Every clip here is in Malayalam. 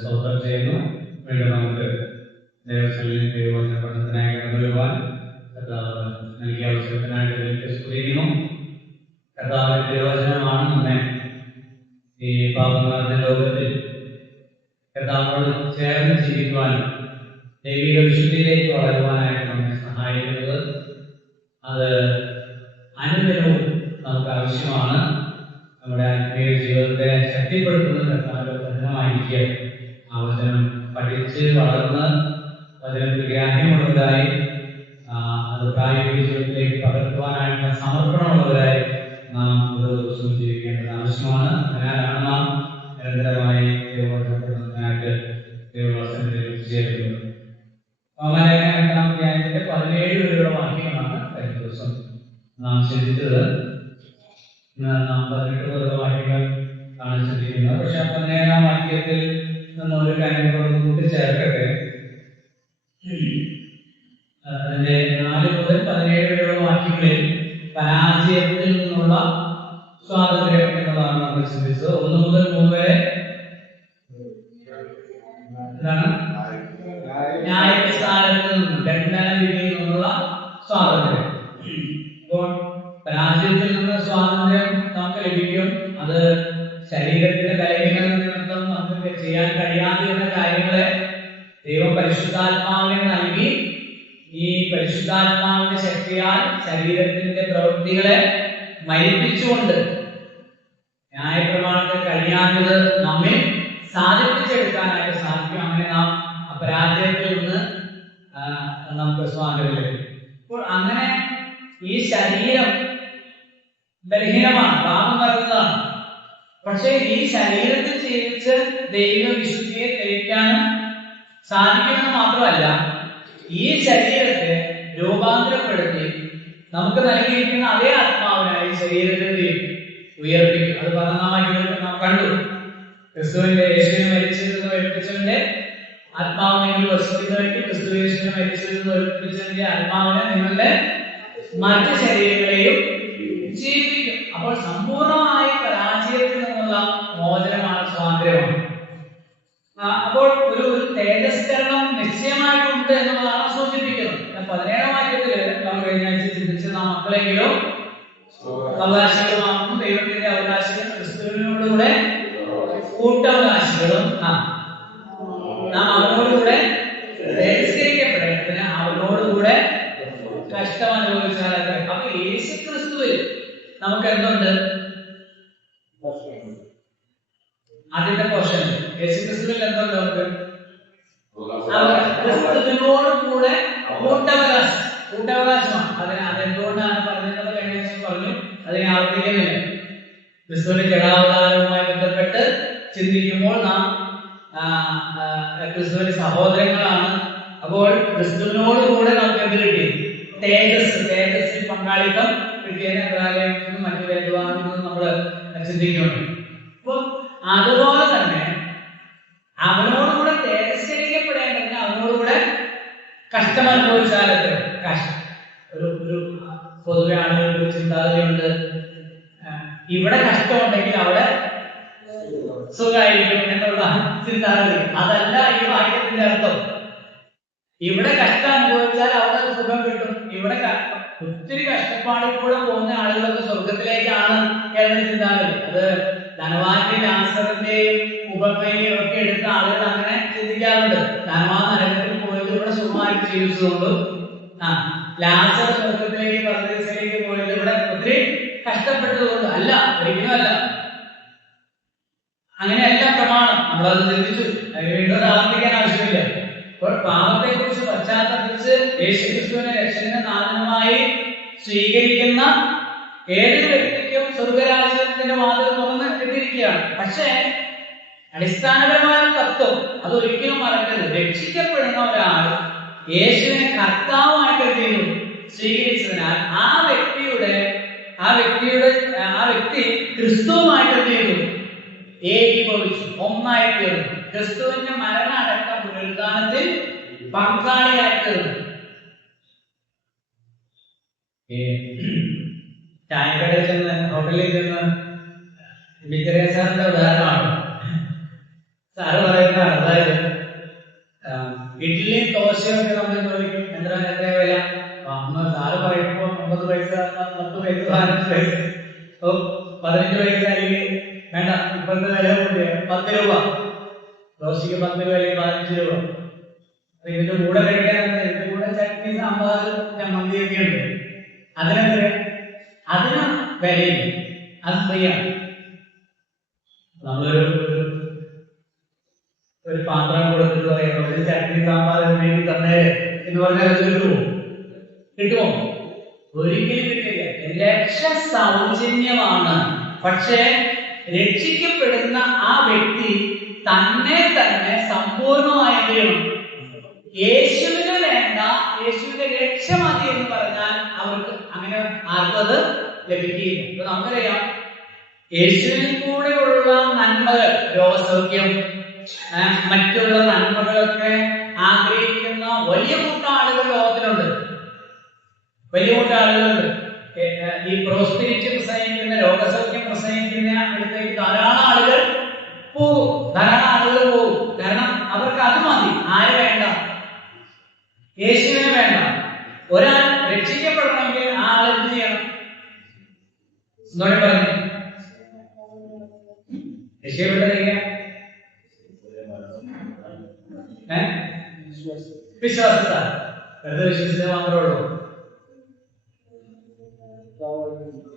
സ്തോത്രം ചെയ്യുന്നു. വീണ്ടും നമുക്ക് ദേവസ്വങ്ങളിൽ ദൈവവചന പഠനത്തിനായി കടന്നുവരുവാൻ കർത്താവ് നൽകിയ അവസരത്തിനായിട്ട് ദൈവത്തെ സ്തുതിക്കുന്നു. കർത്താവിന്റെ തിരുവചനമാണ് നമ്മെ ഈ പാപങ്ങളുടെ ലോകത്തിൽ കർത്താവിനോട് ചേർന്ന് ജീവിക്കുവാനും ദൈവിക വിശുദ്ധിയിലേക്ക് വളരുവാനായിട്ട് നമ്മെ സഹായിക്കുന്നത്. അത് അനുദിനവും നമുക്ക് ആവശ്യമാണ്. നമ്മുടെ ആത്മീയ ജീവിതത്തെ ശക്തിപ്പെടുത്തുന്ന കർത്താവിന്റെ വചനമായിരിക്കുക. ആ വചനം പഠിച്ച് വളർന്ന് വചനത്തിൽ ഗ്രാഹ്യമുള്ളവരായി അത് പ്രായോഗിക ജീവിതത്തിലേക്ക് പകർത്തുവാനായിട്ടുള്ള സമർപ്പണമുള്ളവരായി നാം ഓരോ ദിവസവും ജീവിക്കേണ്ടത് ആവശ്യമാണ്. അതിനാലാണ് നാം നിരന്തരമായി ദൈവവചനപ്പെടുന്നതിനായിട്ട് ദൈവവചനത്തിൽ ചേരുന്നത്. അങ്ങനെ 17 വരെയുള്ള വാക്യങ്ങളാണ് കഴിഞ്ഞ ദിവസം നാം ചിന്തിച്ചത്. നാം 18 വരെയുള്ള വാക്യങ്ങൾ ആണ് ചിന്തിക്കുന്നത്. പക്ഷെ 17-ാം വാക്യത്തിൽ നിന്ന് ഒരു കാര്യം കൂട്ടിച്ചേർക്കട്ടെ. അതിന്റെ 4 മുതൽ 17 വരെയുള്ള വാക്യങ്ങളിൽ പരാജയത്തിൽ നിന്നുള്ള സ്വാതന്ത്ര്യം എന്നതാണ് നമ്മൾ ചിന്തിച്ചത്. 1 മുതൽ 3 വരെ എന്താണ്? ന്യായസ്ഥാനത്ത് നിന്നും ദണ്ഡനവിധിയിൽ നിന്നുള്ള സ്വാതന്ത്ര്യം. അപ്പോൾ പരാജയത്തിൽ നിന്ന് സ്വാതന്ത്ര്യം നമുക്ക് ലഭിക്കും. അത് ശരീരത്തിന്റെ ബലഹീനത നിമിത്തം നമുക്ക് ചെയ്യാൻ കഴിയാതിരുന്ന കാര്യങ്ങളെ ദൈവം പരിശുദ്ധാത്മാവിനെ നൽകി ഈ പരിശുദ്ധാത്മാവിന്റെ ശക്തിയാൽ ശരീരത്തിന്റെ പ്രവൃത്തികളെ മരിപ്പിച്ചുകൊണ്ട് ന്യായപ്രമാണത്തിൽ കഴിയാത്തത് നമ്മിൽ സാധിപ്പിച്ചെടുക്കാനായിട്ട് സാധിക്കും. അങ്ങനെ നാം അപരാജയത്തിൽ നിന്ന് നമുക്ക് സ്വാതന്ത്ര്യം ലഭിക്കും. അപ്പോൾ അങ്ങനെ ഈ ശരീരം ബലഹീനമാണ്, പാപം നിറഞ്ഞതാണ്. പക്ഷേ ഈ ശരീരത്തിൽ ജീവിച്ച് ദൈവ വിശുദ്ധിയെ തെളിയിക്കാനും സാധിക്കുമെന്ന് മാത്രമല്ല, ഈ ശരീരത്തെ രൂപാന്തരപ്പെടുത്തി നമുക്ക് നൽകിയിരിക്കുന്ന അതേ ആത്മാവിനായി ശരീരത്തെ ഉയർപ്പിക്കും. അത് 11-ാം വാക്യത്തിൽ നാം കണ്ടു. ക്രിസ്തുവിന്റെ യേശുവിനെ മരിച്ചതെന്ന് ഉയർപ്പിച്ചവന്റെ ആത്മാവ് നിങ്ങൾ വസിക്കുന്ന വേണ്ടി ക്രിസ്തു യേശുവിനെ മരിച്ചതെന്ന് ഉയർപ്പിച്ചതിന്റെ ആത്മാവിനെ നിങ്ങളുടെ മറ്റ് ശരീരങ്ങളെയും ജീവിപ്പിക്കും. അപ്പോൾ സമ്പൂർണമായ പരാജയത്തിൽ നിന്നുള്ള മോചനമാണ്, സ്വാതന്ത്ര്യമാണ്. അപ്പോൾ ഒരു തേജസ്കരണം നിശ്ചയമായിട്ടുണ്ട് എന്നുള്ളതാണ് സൂചിപ്പിക്കുന്നത്. 17-ാം വാക്യത്തിൽ നമ്മൾ കഴിഞ്ഞ ആഴ്ച ചിന്തിച്ച് നാം മക്കളെങ്കിലും അവകാശികളുമാകുന്നു, ദൈവത്തിന്റെ അവകാശികൾ ക്രിസ്തുവിനോടുകൂടെ കൂട്ടവകാശികളും നാം അവനോടുകൂടെ തിരസ്കരിക്കപ്പെടേണ്ടതിന് അവനോടുകൂടെ കഷ്ടം അനുഭവിച്ചാലേ. അപ്പൊ യേശു ക്രിസ്തുവിൽ നമുക്ക് എന്തുണ്ട്? ആദ്യത്തെ പോർഷൻ യേശു ക്രിസ്തുവിൽ എന്തുണ്ട്? നമുക്ക് ക്രിസ്തുവിനോട് കൂടെ കൂട്ടവകാശമാണ്. അതെന്തുകൊണ്ടാണ് പറഞ്ഞത് കഴിഞ്ഞ പറഞ്ഞു, അതിനെ ആവർത്തിക്കുന്നില്ല. ക്രിസ്തുവിന്റെ ജഡാവതാരവുമായി ബന്ധപ്പെട്ട് ചിന്തിക്കുമ്പോൾ നാം ക്രിസ്തുവിന്റെ സഹോദരങ്ങളാണ്. അപ്പോൾ ക്രിസ്തുവിനോട് കൂടെ നമുക്ക് എന്ത് കിട്ടി? തേജസ്സിൽ പങ്കാളിത്തം കിട്ടിയതിന് മറ്റു വേദവാദങ്ങളും നമ്മൾ ചിന്തിക്കുന്നുണ്ട്. അപ്പൊ അതുപോലെ തന്നെ അവനോടുകൂടെ തേജസ്കരിക്കപ്പെടേണ്ടതിന് അവനോടുകൂടെ കഷ്ടം അനുഭവിച്ചാലൊക്കെ ഒരു പൊതുവെ ആളുകൾക്ക് ചിന്താഗതിയുണ്ട്, ഇവിടെ കഷ്ടമുണ്ടെങ്കിൽ അവിടെ സുഖമായിരിക്കും എന്നുള്ള ചിന്താഗതി. അതല്ല ഈ വാക്യത്തിന്റെ അർത്ഥം. ഇവിടെ കഷ്ടം അനുഭവിച്ചാൽ അവിടെ സുഖം കിട്ടും. ഇവിടെ ഒത്തിരി കഷ്ടപ്പാടിൽ കൂടെ പോകുന്ന ആളുകൾക്ക് സ്വർഗത്തിലേക്കാണ് എന്ന ചിന്താഗതി. അത് ധനവാന്റെ ലാസറിന്റെയും ഉപമയും ഒക്കെ എടുത്ത ആളുകൾ അങ്ങനെ ചിന്തിക്കാറുണ്ട്. ധനവാൻ നരകത്തിൽ പോയത് ഇവിടെ സുഖമായിട്ട് ജീവിച്ചതുകൊണ്ട്, ലാസർ സ്വർഗത്തിലേക്ക് പരദീസയിലേക്ക് പോയത് ഇവിടെ ഒത്തിരി കഷ്ടപ്പെട്ടതുകൊണ്ട്. അല്ല, ഒരിക്കലുമല്ല. അങ്ങനെയല്ല പ്രമാണം. നമ്മളത് ചിന്തിച്ചു, വീണ്ടും ആവർത്തിക്കാൻ ആവശ്യമില്ല. അപ്പോൾ പാപത്തെ കുറിച്ച് പശ്ചാത്തപിച്ച് യേശുക്രിസ്തുവിനെ രക്ഷകന്റെ നാഥനുമായി സ്വീകരിക്കുന്ന ഏതൊരു വ്യക്തിക്കും സ്വർഗരാജ്യത്തിന്റെ വാതിൽ തുറന്ന് ഇട്ടിരിക്കുകയാണ്. പക്ഷേ അടിസ്ഥാനപരമായ തത്വം അതൊരിക്കലും മറക്കരുത്. രക്ഷിക്കപ്പെടുന്ന ഒരാൾ യേശുവിനെ കർത്താവായിട്ട് സ്വീകരിച്ചതിനാൽ ആ വ്യക്തി ക്രിസ്തുവുമായിട്ട് ഏകീഭവിച്ചു, ഒന്നായി തീർന്നു. ക്രിസ്തുവിന്റെ മരണമടക്ക പുനരുദ്ധാനത്തിൽ പങ്കാളിയായി തീർന്നു. ചായക്കടയിൽ ചെന്ന്, ഹോട്ടലിൽ ചെന്ന് വിക്രയ സാറിന്റെ ഉദാഹരണമാണ്. സാറ് പറയുന്നതാണ്, അതായത് ഇഡ്ഡലിയും ദോശയും ഒക്കെ നമ്മൾ ചോദിക്കും എത്ര വില. അന്ന് സാറ് പറയുമ്പോൾ 50 പൈസ, 10 പൈസ, 15 പൈസ, 15 പൈസ അല്ലെങ്കിൽ വേണ്ട ഇപ്പോഴത്തെ വില കൂടിയ 10 രൂപ. ദോശയ്ക്ക് 10 രൂപ അല്ലെങ്കിൽ 15 രൂപ. ഇതിന്റെ കൂടെ കഴിക്കാൻ ഇതിന്റെ കൂടെ ചട്നി, സാമ്പാർ, ചമ്മന്തിയൊക്കെ ഉണ്ട്. അതിനെത്ര? അതിന് വിലയില്ല, അത് ഫ്രീയാണ്. നമ്മളൊരു പാത്രം കൊടുത്തിട്ട് പറയാം ഒരു ചട്നി സാമ്പാർ തന്നെ എന്ന് പറഞ്ഞാൽ അത് കിട്ടുമോ? കിട്ടുമോ? ഒരിക്കലും കിട്ടില്ല. രക്ഷ സൗജന്യമാണ്. പക്ഷേ രക്ഷിക്കപ്പെടുന്ന ആ വ്യക്തി തന്നെ സമ്പൂർണമായെങ്കിലും യേശുവിന് വേണ്ട, യേശുവിന്റെ രക്ഷ മതി എന്ന് പറഞ്ഞാൽ അവർക്ക് അങ്ങനെ ആർക്കും അത് ലഭിക്കുകയില്ല. ഇപ്പൊ നമുക്കറിയാം, യേശുവിൽ കൂടെയുള്ള നന്മകൾ, രോഗസൗഖ്യം, മറ്റുള്ള നന്മകളൊക്കെ ആഗ്രഹിക്കുന്ന വലിയ കൂട്ടം ആളുകൾ ലോകത്തിലുണ്ട്. വലിയ കൂട്ടം ആളുകളുണ്ട്. ഈ പ്രോസ്പെരിറ്റി പ്രസംഗിക്കുന്ന, രോഗസൗഖ്യം പ്രസംഗിക്കുന്ന അടുത്തേക്ക് ധാരാളം ആളുകൾ പോകും. കാരണം അവർക്ക് അത് മതി. ആര് വേണ്ട? യേശുവിനെ വേണ്ട. ഒരാൾ രക്ഷിക്കപ്പെടണമെങ്കിൽ ആ ആൾ എന്ത് ചെയ്യണം? പറഞ്ഞു രക്ഷപ്പെട്ടതെങ്ങനെ? വിശ്വാസത്താൽ. വെറുതെ വിശ്വസിച്ചാൽ മാത്രമേ ഉള്ളൂ.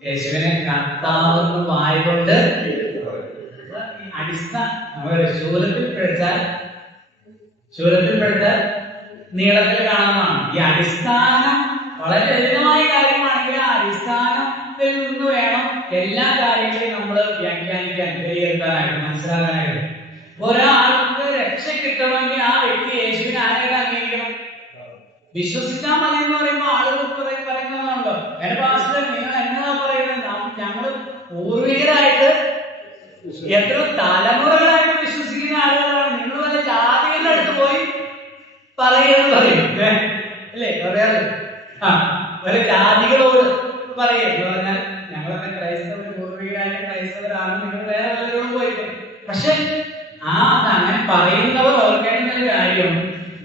യേശുവിനെ കർത്താവെന്ന് വായിക്കൊണ്ട് ശൂലത്തിൽ പിഴച്ചാൽ നീളത്തിൽ കാണുന്നതാണ്. ഈ അടിസ്ഥാനം വളരെ ലളിതമായ കാര്യമാണെങ്കിൽ ആ അടിസ്ഥാനത്തിൽ നിന്ന് വേണം എല്ലാ കാര്യങ്ങളെയും നമ്മൾ വ്യാഖ്യാനിക്കാൻ, വിലയിരുത്താനായിട്ട്, മനസ്സിലാക്കാനായിട്ട്. ഒരാൾക്ക് രക്ഷ കിട്ടണമെങ്കിൽ ആ വ്യക്തി യേശുവിനെ ആരായിട്ട് അംഗീകരിക്കണം? വിശ്വസിച്ചാൽ മതി എന്ന് പറയുമ്പോൾ ആളുകൾ പറയുന്നതാണല്ലോ, എന്റെ പാസ്റ്റർ നിങ്ങൾ എന്നതാ പറയുന്നത്? ഞങ്ങള് പൂർവികരായിട്ട് എത്ര തലമുറകളായിട്ട് വിശ്വസിക്കുന്ന ആളുകളാണ്. നിങ്ങൾ വല്ല ജാതികളുടെ അടുത്ത് പോയി പറയുമെന്ന് പറയും അല്ലേ? പറയാറ് വല്ല ജാതികളോട് പറയുമെന്ന് പറഞ്ഞാൽ ഞങ്ങളൊക്കെ ക്രൈസ്തവർ, പൂർവികരായിട്ട് ക്രൈസ്തവരാണ്, നിങ്ങൾ വേറെ വല്ലവരോട് പോയി. പക്ഷെ അങ്ങനെ പറയുന്നവർ ഓർക്കേണ്ട ഒരു കാര്യം,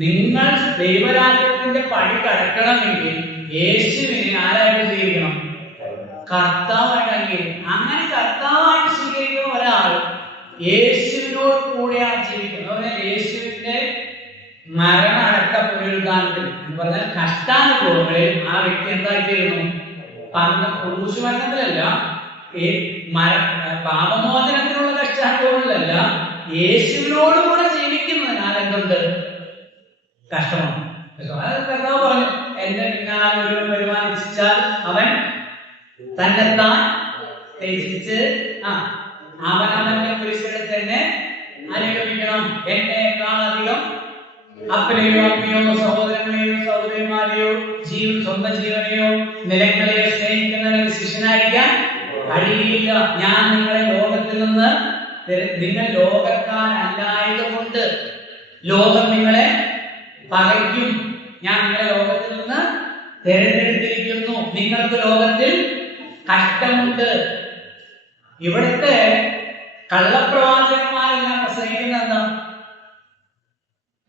നിങ്ങൾ ദൈവരാജ്യത്തിന്റെ പടി കടക്കണമെങ്കിൽ യേശുവിനെ ആരായിട്ട് സ്വീകരിക്കണം? കർത്താവായിട്ട് അംഗീകരിക്കണം. അങ്ങനെ കർത്താവായിട്ട് സ്വീകരിക്കുന്ന ഒരാൾ യേശുവിനോട് കൂടെയാണ് ജീവിക്കുന്നത്. പറഞ്ഞാൽ യേശുവിന്റെ മരണ അടക്ക പുനരുദ്ധാനത്തിൽ എന്ന് പറഞ്ഞാൽ കഷ്ടാനുഭവങ്ങളിൽ ആ വ്യക്തി എന്താക്കിയിരുന്നു? ക്രൂശുമരണത്തിലല്ല, പാപമോചനത്തിനുള്ള കഷ്ടാനുഭവങ്ങളിലല്ല, യേശുവിനോടുകൂടെ ജീവിക്കുന്നതിനാൽ എന്തുണ്ട്? കഷ്ടമാണ്. കർത്താവ് പറഞ്ഞു, എന്റെ പിന്നാലെ ഒരുവൻ വരുമാനിച്ചാൽ അവൻ തന്നെത്താൻ ത്യജിച്ച് അവനവന്റെ കുരിശിൽ തന്നെ അനുഗമിക്കണം. എന്നേക്കാൾ അധികം അപ്പനെയോ അമ്മയോ സഹോദരങ്ങളെയോ സഹോദരിമാരെയോ സ്വന്തം ജീവനെയോ നിലങ്ങളെയോ സ്നേഹിക്കുന്നവരെ ശിഷ്യനായിരിക്കാൻ കഴിയില്ല. ഞാൻ നിങ്ങളെ ലോകത്തിൽ നിന്ന്, നിങ്ങൾ ലോകക്കാരല്ലായതുകൊണ്ട് ലോകം നിങ്ങളെ പകയ്ക്കും. ഞാൻ നിങ്ങളെ ലോകത്തിൽ നിന്ന് തിരഞ്ഞെടുത്തിരിക്കുന്നു. നിങ്ങൾക്ക് ലോകത്തിൽ കഷ്ടമുണ്ട്. ഇവിടുത്തെ കള്ളപ്രവാചകന്മാരെല്ലാം പ്രസംഗിക്കുന്ന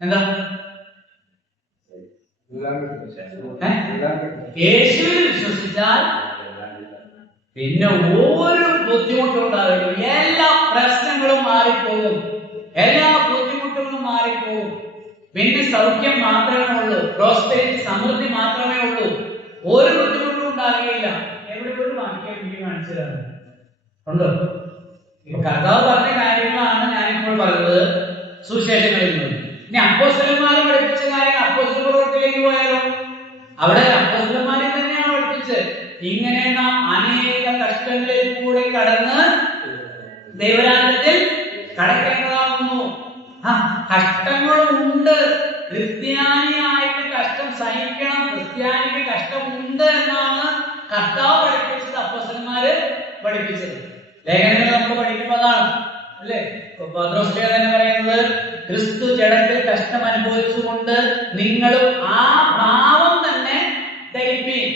എന്താ? യേശുവിൽ വിശ്വസിച്ചാൽ പിന്നെ ഒരു ബുദ്ധിമുട്ടും ഉണ്ടാവില്ല. എല്ലാ പ്രശ്നങ്ങളും മാറിപ്പോകും, എല്ലാ ബുദ്ധിമുട്ടുകളും മാറിപ്പോകും. പിന്നെ സൗഖ്യം മാത്രമേ ഉള്ളൂ, പ്രോസ്പെരിറ്റി, സമൃദ്ധി മാത്രമേ ഉള്ളൂ. ഒരു ബുദ്ധിമുട്ടും ഉണ്ടാകുകയില്ല. എവിടെ ഒരു വാക്യം എനിക്ക് കാണിച്ചതാണ് ഉണ്ടോ? കർത്താവ് പറഞ്ഞ കാര്യങ്ങളാണ് ഞാനിപ്പോൾ പറഞ്ഞത് സുവിശേഷങ്ങളിൽ നിന്ന്. ഇനി അപ്പോസ്തലന്മാർ പഠിപ്പിച്ച കാര്യം അപ്പോസ്തല പ്രവൃത്തിയിലേക്ക് പോയാലോ? അവിടെ അപ്പോസ്തലന്മാരെ തന്നെയാണ് പഠിപ്പിച്ചത്. ഇങ്ങനെ നാം അനേക കഷ്ടങ്ങളിൽ കൂടെ കടന്ന് ദൈവരാജ്യത്തിൽ കടക്കേണ്ടതാകുന്നു. കഷ്ടങ്ങളുണ്ട്. ക്രിസ്ത്യാനിയായിട്ട് കഷ്ടം സഹിക്കണം, ക്രിസ്ത്യാനിക്ക് കഷ്ടമുണ്ട് എന്നാണ് കർത്താവ് പഠിപ്പിച്ചത്, അപ്പോസ്തലന്മാര് പഠിപ്പിച്ചത്. ലേഖനങ്ങൾ നമ്മൾ പഠിക്കുന്നതാണ് അല്ലേ? പത്രോസ് തന്നെ പറയുന്നത്, ക്രിസ്തു ജഡത്തിൽ കഷ്ടം അനുഭവിച്ചുകൊണ്ട് നിങ്ങളും ആ ഭാവം തന്നെ ധരിപ്പീൻ.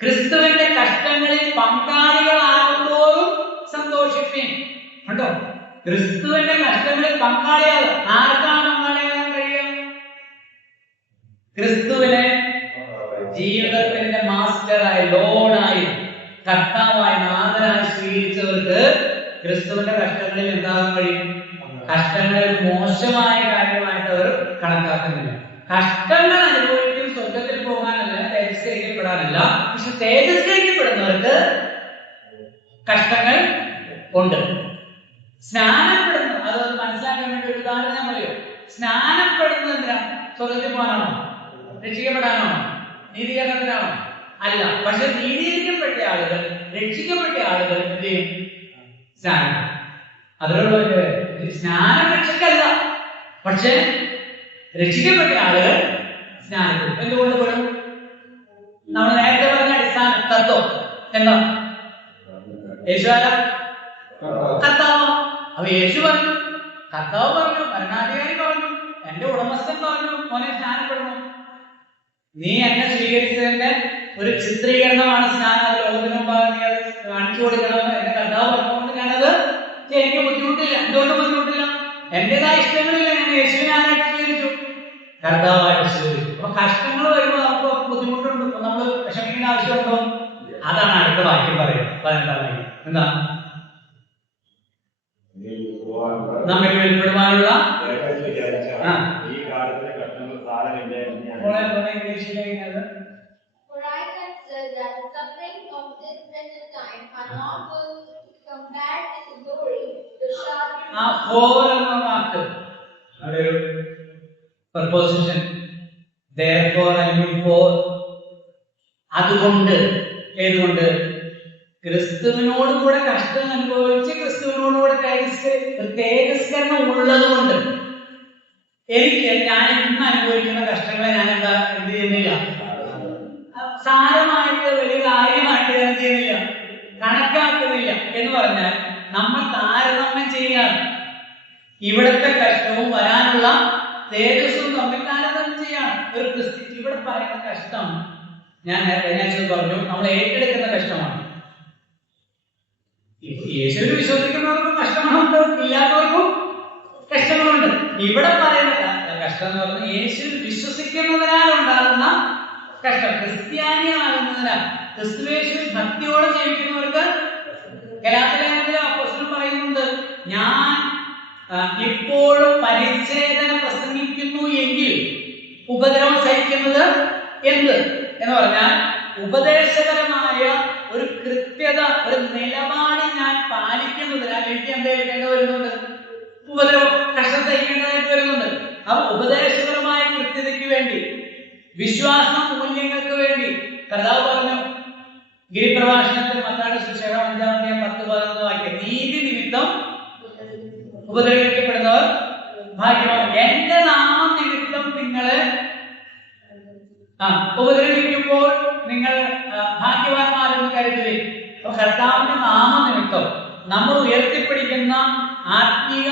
ക്രിസ്തുവിന്റെ കഷ്ടങ്ങളിൽ പങ്കാളികളാകുമ്പോഴും സന്തോഷിപ്പീൻ. ക്രിസ്തുവിന്റെ കഷ്ടങ്ങളിൽ പങ്കാളിയാകും. ആർക്കാണ് പങ്കാളിയാകാൻ കഴിയുക? ക്രിസ്തുവിനെ ജീവിതത്തിന്റെ മാസ്റ്ററായി, ലോർഡായി, കർത്താവായി, നാഥനായി സ്വീകരിച്ചവർക്ക് ക്രിസ്തുവിന്റെ കഷ്ടങ്ങളിൽ എന്താകാൻ കഴിയും? കഷ്ടങ്ങളിൽ മോശമായ കാര്യമായിട്ട് അവർ കണക്കാക്കുന്നില്ല. കഷ്ടങ്ങൾ അനുഭവിക്കും സ്വർഗത്തിൽ പോകാനല്ല, തേജസ്കരിക്കപ്പെടാനല്ല. പക്ഷെ തേജസ്കരിക്കപ്പെടുന്നവർക്ക് കഷ്ടങ്ങൾ ഉണ്ട്. സ്നാനപ്പെടുന്നു, അത് മനസ്സിലാക്കാൻ വേണ്ടി ഒരു ഉദാഹരണം ഞാൻ പറയും. സ്നാനപ്പെടുന്നത് എന്തിനാണ്? സ്വർഗത്തിൽ പോകാനാണോ? രക്ഷിക്കപ്പെടാനാണോ? നീതീകരണത്തിനാണോ? അല്ല. പക്ഷെ നീതീകരിക്കപ്പെട്ട ആളുകൾ, രക്ഷിക്കപ്പെട്ട ആളുകൾ എന്ത് ചെയ്യും? സ്നാനം. അതിലുള്ള സ്നാനം രക്ഷക്കല്ല, പക്ഷെ രക്ഷിക്കപ്പെട്ട ആളുകൾ സ്നാനപ്പെടും. എന്തുകൊണ്ട് പെടും? നമ്മൾ നേരത്തെ പറഞ്ഞ അടിസ്ഥാന തത്വം എന്താ? യേശു ആരാ? കർത്താവ്. അപ്പൊ യേശു പറഞ്ഞു, കർത്താവ് പറഞ്ഞു, ഭരണാധികാരി പറഞ്ഞു, എന്റെ ഉടമസ്ഥൻ പറഞ്ഞു, മോനെ സ്നാനപ്പെടണം. നീ എന്നെ സ്വീകരിച്ചതിന്റെ ഒരു ചിത്രീകരണമാണ് സ്നാനം. അത് ലോകത്തിന് മുമ്പാകെ നീ അത് കാണിച്ചു കൊടുക്കണമെന്ന് എന്റെ കർത്താവ് പറഞ്ഞുകൊണ്ട് ഞാനത് എനിക്ക് ബുദ്ധിമുട്ടില്ല. എന്തുകൊണ്ട് ബുദ്ധിമുട്ടില്ല? എന്റേതായ ഇഷ്ടങ്ങളില്ല. ഞാൻ യേശുവിനായിട്ട് സ്വീകരിച്ചു, കർത്താവായിട്ട് സ്വീകരിച്ചു. അപ്പൊ കഷ്ടങ്ങൾ വരുമ്പോൾ നമുക്ക് ബുദ്ധിമുട്ടുണ്ട്, നമ്മൾ വിഷമിക്കേണ്ട ആവശ്യമുണ്ടോ? അതാണ് അടുത്ത വാക്യം പറയുന്നത്. 18-ാം വാക്യം എന്താ? നമ്മിൽ വെളിപ്പെടുവാനുള്ള അതുകൊണ്ട്, ഏതുകൊണ്ട്? ക്രിസ്തുവിനോട് കൂടെ കഷ്ടം അനുഭവിച്ച് ക്രിസ്തുവിനോടുകൂടെ തേജസ്കരണം ഉള്ളത് കൊണ്ട് ഞാൻ ഇന്ന് അനുഭവിക്കുന്ന കഷ്ടങ്ങളെ ഞാൻ എന്ത് ചെയ്യുന്നില്ല, സാരമായിട്ട് വലിയ കാര്യമായിട്ട് എന്ത് ചെയ്യുന്നില്ല, കണക്കാക്കുന്നില്ല. എന്ന് പറഞ്ഞാൽ നമ്മൾ താരതമ്യം ചെയ്യാണ്. ഇവിടുത്തെ കഷ്ടവും വരാനുള്ള തേജസ്സും തമ്മിൽ താരതമ്യം ചെയ്യാണ്. ഒരു ക്രിസ്തു ഇവിടെ പറയുന്ന കഷ്ടം, ഞാൻ കഴിഞ്ഞ പറഞ്ഞു, നമ്മൾ ഏറ്റെടുക്കുന്ന കഷ്ടമാണ്. യേശുവിൽ വിശ്വസിക്കുന്നവർക്കും കഷ്ടങ്ങളുണ്ട്, ഇല്ലാത്തവർക്കും കഷ്ടങ്ങളുണ്ട്. ഇവിടെ പറയുന്ന കഷ്ടം എന്ന് പറഞ്ഞാൽ യേശുവിൽ വിശ്വസിക്കുന്നതിനാൽ ഉണ്ടാകുന്ന കഷ്ടം. ക്രിസ്ത്യാനിയാകുന്നതിനാൽ, ക്രിസ്തുയേശുവിൽ ഭക്തിയോടെ ജീവിക്കുന്നവർക്ക് ഗലാത്യലേഖനത്തിലെ അപ്പോസ്തലൻ പറയുന്നുണ്ട്, ഞാൻ ഇപ്പോഴും പരിച്ഛേദന പ്രസംഗിക്കുന്നു എങ്കിൽ ഉപദ്രവം സഹിക്കുന്നത് എന്ത് എന്ന് പറഞ്ഞാൽ, ഉപദേശപരമായ ഒരു കൃത്യത, ഒരു നിലപാട് ഞാൻ പാലിക്കുന്നതിനാൽ എനിക്ക് എന്താ വരുന്നുണ്ട്? ഉപദ്രവം, കഷ്ടം സഹിക്കേണ്ടതായിട്ട് വരുന്നുണ്ട്. അപ്പൊ ഉപദേശപരമായ കൃത്യതയ്ക്ക് വേണ്ടി, വിശ്വാസ മൂല്യങ്ങൾക്ക് വേണ്ടി കർത്താവ് പറഞ്ഞു ഗിരിപ്രഭാഷണത്തിൽ, മത്തായിയുടെ സുവിശേഷം 5-10-11 വാക്യം, നീതി നിമിത്തം ഉപദ്രവിക്കപ്പെടുന്നവർ ഭാഗ്യവാൻ, എന്റെ നാമം നിമിത്തം നിങ്ങളെ ഉപദ്രവിക്കുമ്പോൾ നിങ്ങൾ ഭാഗ്യവാന്മാരെന്ന് കരുതുവിൻ. അപ്പൊ കർത്താവിന്റെ നാമനിമിത്തം നമ്മൾ ഉയർത്തിപ്പിടിക്കുന്ന ആത്മീയ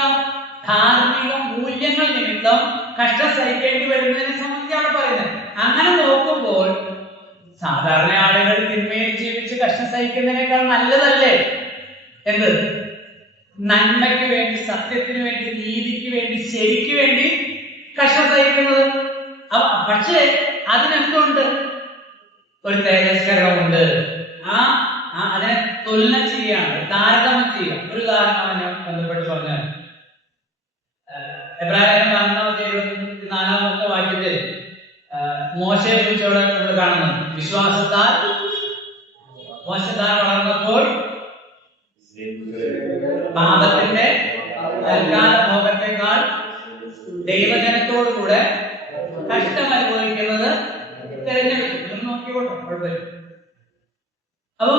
ധാർമ്മിക മൂല്യങ്ങൾ നിമിത്തം കഷ്ടം സഹിക്കേണ്ടി വരുന്നതിനെ സംബന്ധിച്ചാണ് പറയുന്നത്. അങ്ങനെ നോക്കുമ്പോൾ സാധാരണ ആളുകൾ തിന്മയിൽ ജീവിച്ച് കഷ്ടം സഹിക്കുന്നതിനേക്കാൾ നല്ലതല്ലേ എന്ത്? നന്മയ്ക്ക് വേണ്ടി, സത്യത്തിന് വേണ്ടി, നീതിക്ക് വേണ്ടി, ശരിക്ക് വേണ്ടി കഷ്ടം സഹിക്കുന്നത്. പക്ഷേ അതിനെന്തുണ്ട്? ഒരു തേജസ്കരണമുണ്ട്. അതിനെ തുലന ചെയ്യാണ്, താരതമ്യം ചെയ്യുക. ഒരു ഉദാഹരണം ബന്ധപ്പെട്ട് പറഞ്ഞാൽ, എബ്രായലേഖനം 4-24 വാക്യത്തിൽ മോശയെ കുറിച്ചവിടെ നമ്മൾ കാണുന്നുണ്ട്. വിശ്വാസത്താൽ വളർന്നപ്പോൾ പാപത്തിന്റെ തൽക്കാല ഭോഗത്തെക്കാൾ ദൈവജനത്തോടുകൂടെ കഷ്ടം അനുഭവിക്കുന്നത് തിരഞ്ഞെടുത്തു. നോക്കിക്കോട്ടെ, കുഴപ്പമില്ല. അപ്പൊ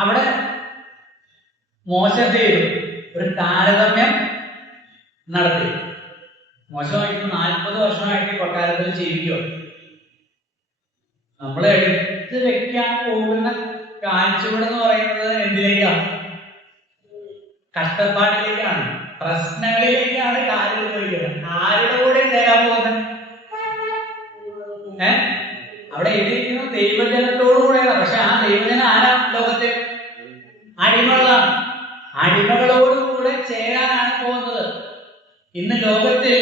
അവിടെ മോശ ചെയ്തു ഒരു താരതമ്യം നടത്തി. മോശമായിട്ട് 40 വർഷമായിട്ട് കൊട്ടാരത്തിൽ ജീവിക്കുക. നമ്മൾ എടുത്ത് വെക്കാൻ പോകുന്ന കാഴ്ചപ്പാട് എന്ന് പറയുന്നത് എന്തിലേക്കാണ്? കഷ്ടപ്പാടിലേക്കാണ്, പ്രശ്നങ്ങളിലേക്കാണ് കാര്യം ചോദിക്കുന്നത്. ആരുടെ കൂടെ ചേരാൻ പോകുന്നത്? അവിടെ എഴുതിയിരിക്കുന്നത് ദൈവജനത്തോടു കൂടെയാണ്. പക്ഷെ ആ ദൈവജനം ആരാ? ലോകത്തെ അടിമകളാണ്. അടിമകളോടുകൂടെ ചേരാനാണ് പോകുന്നത്. ഇന്ന് ലോകത്തിൽ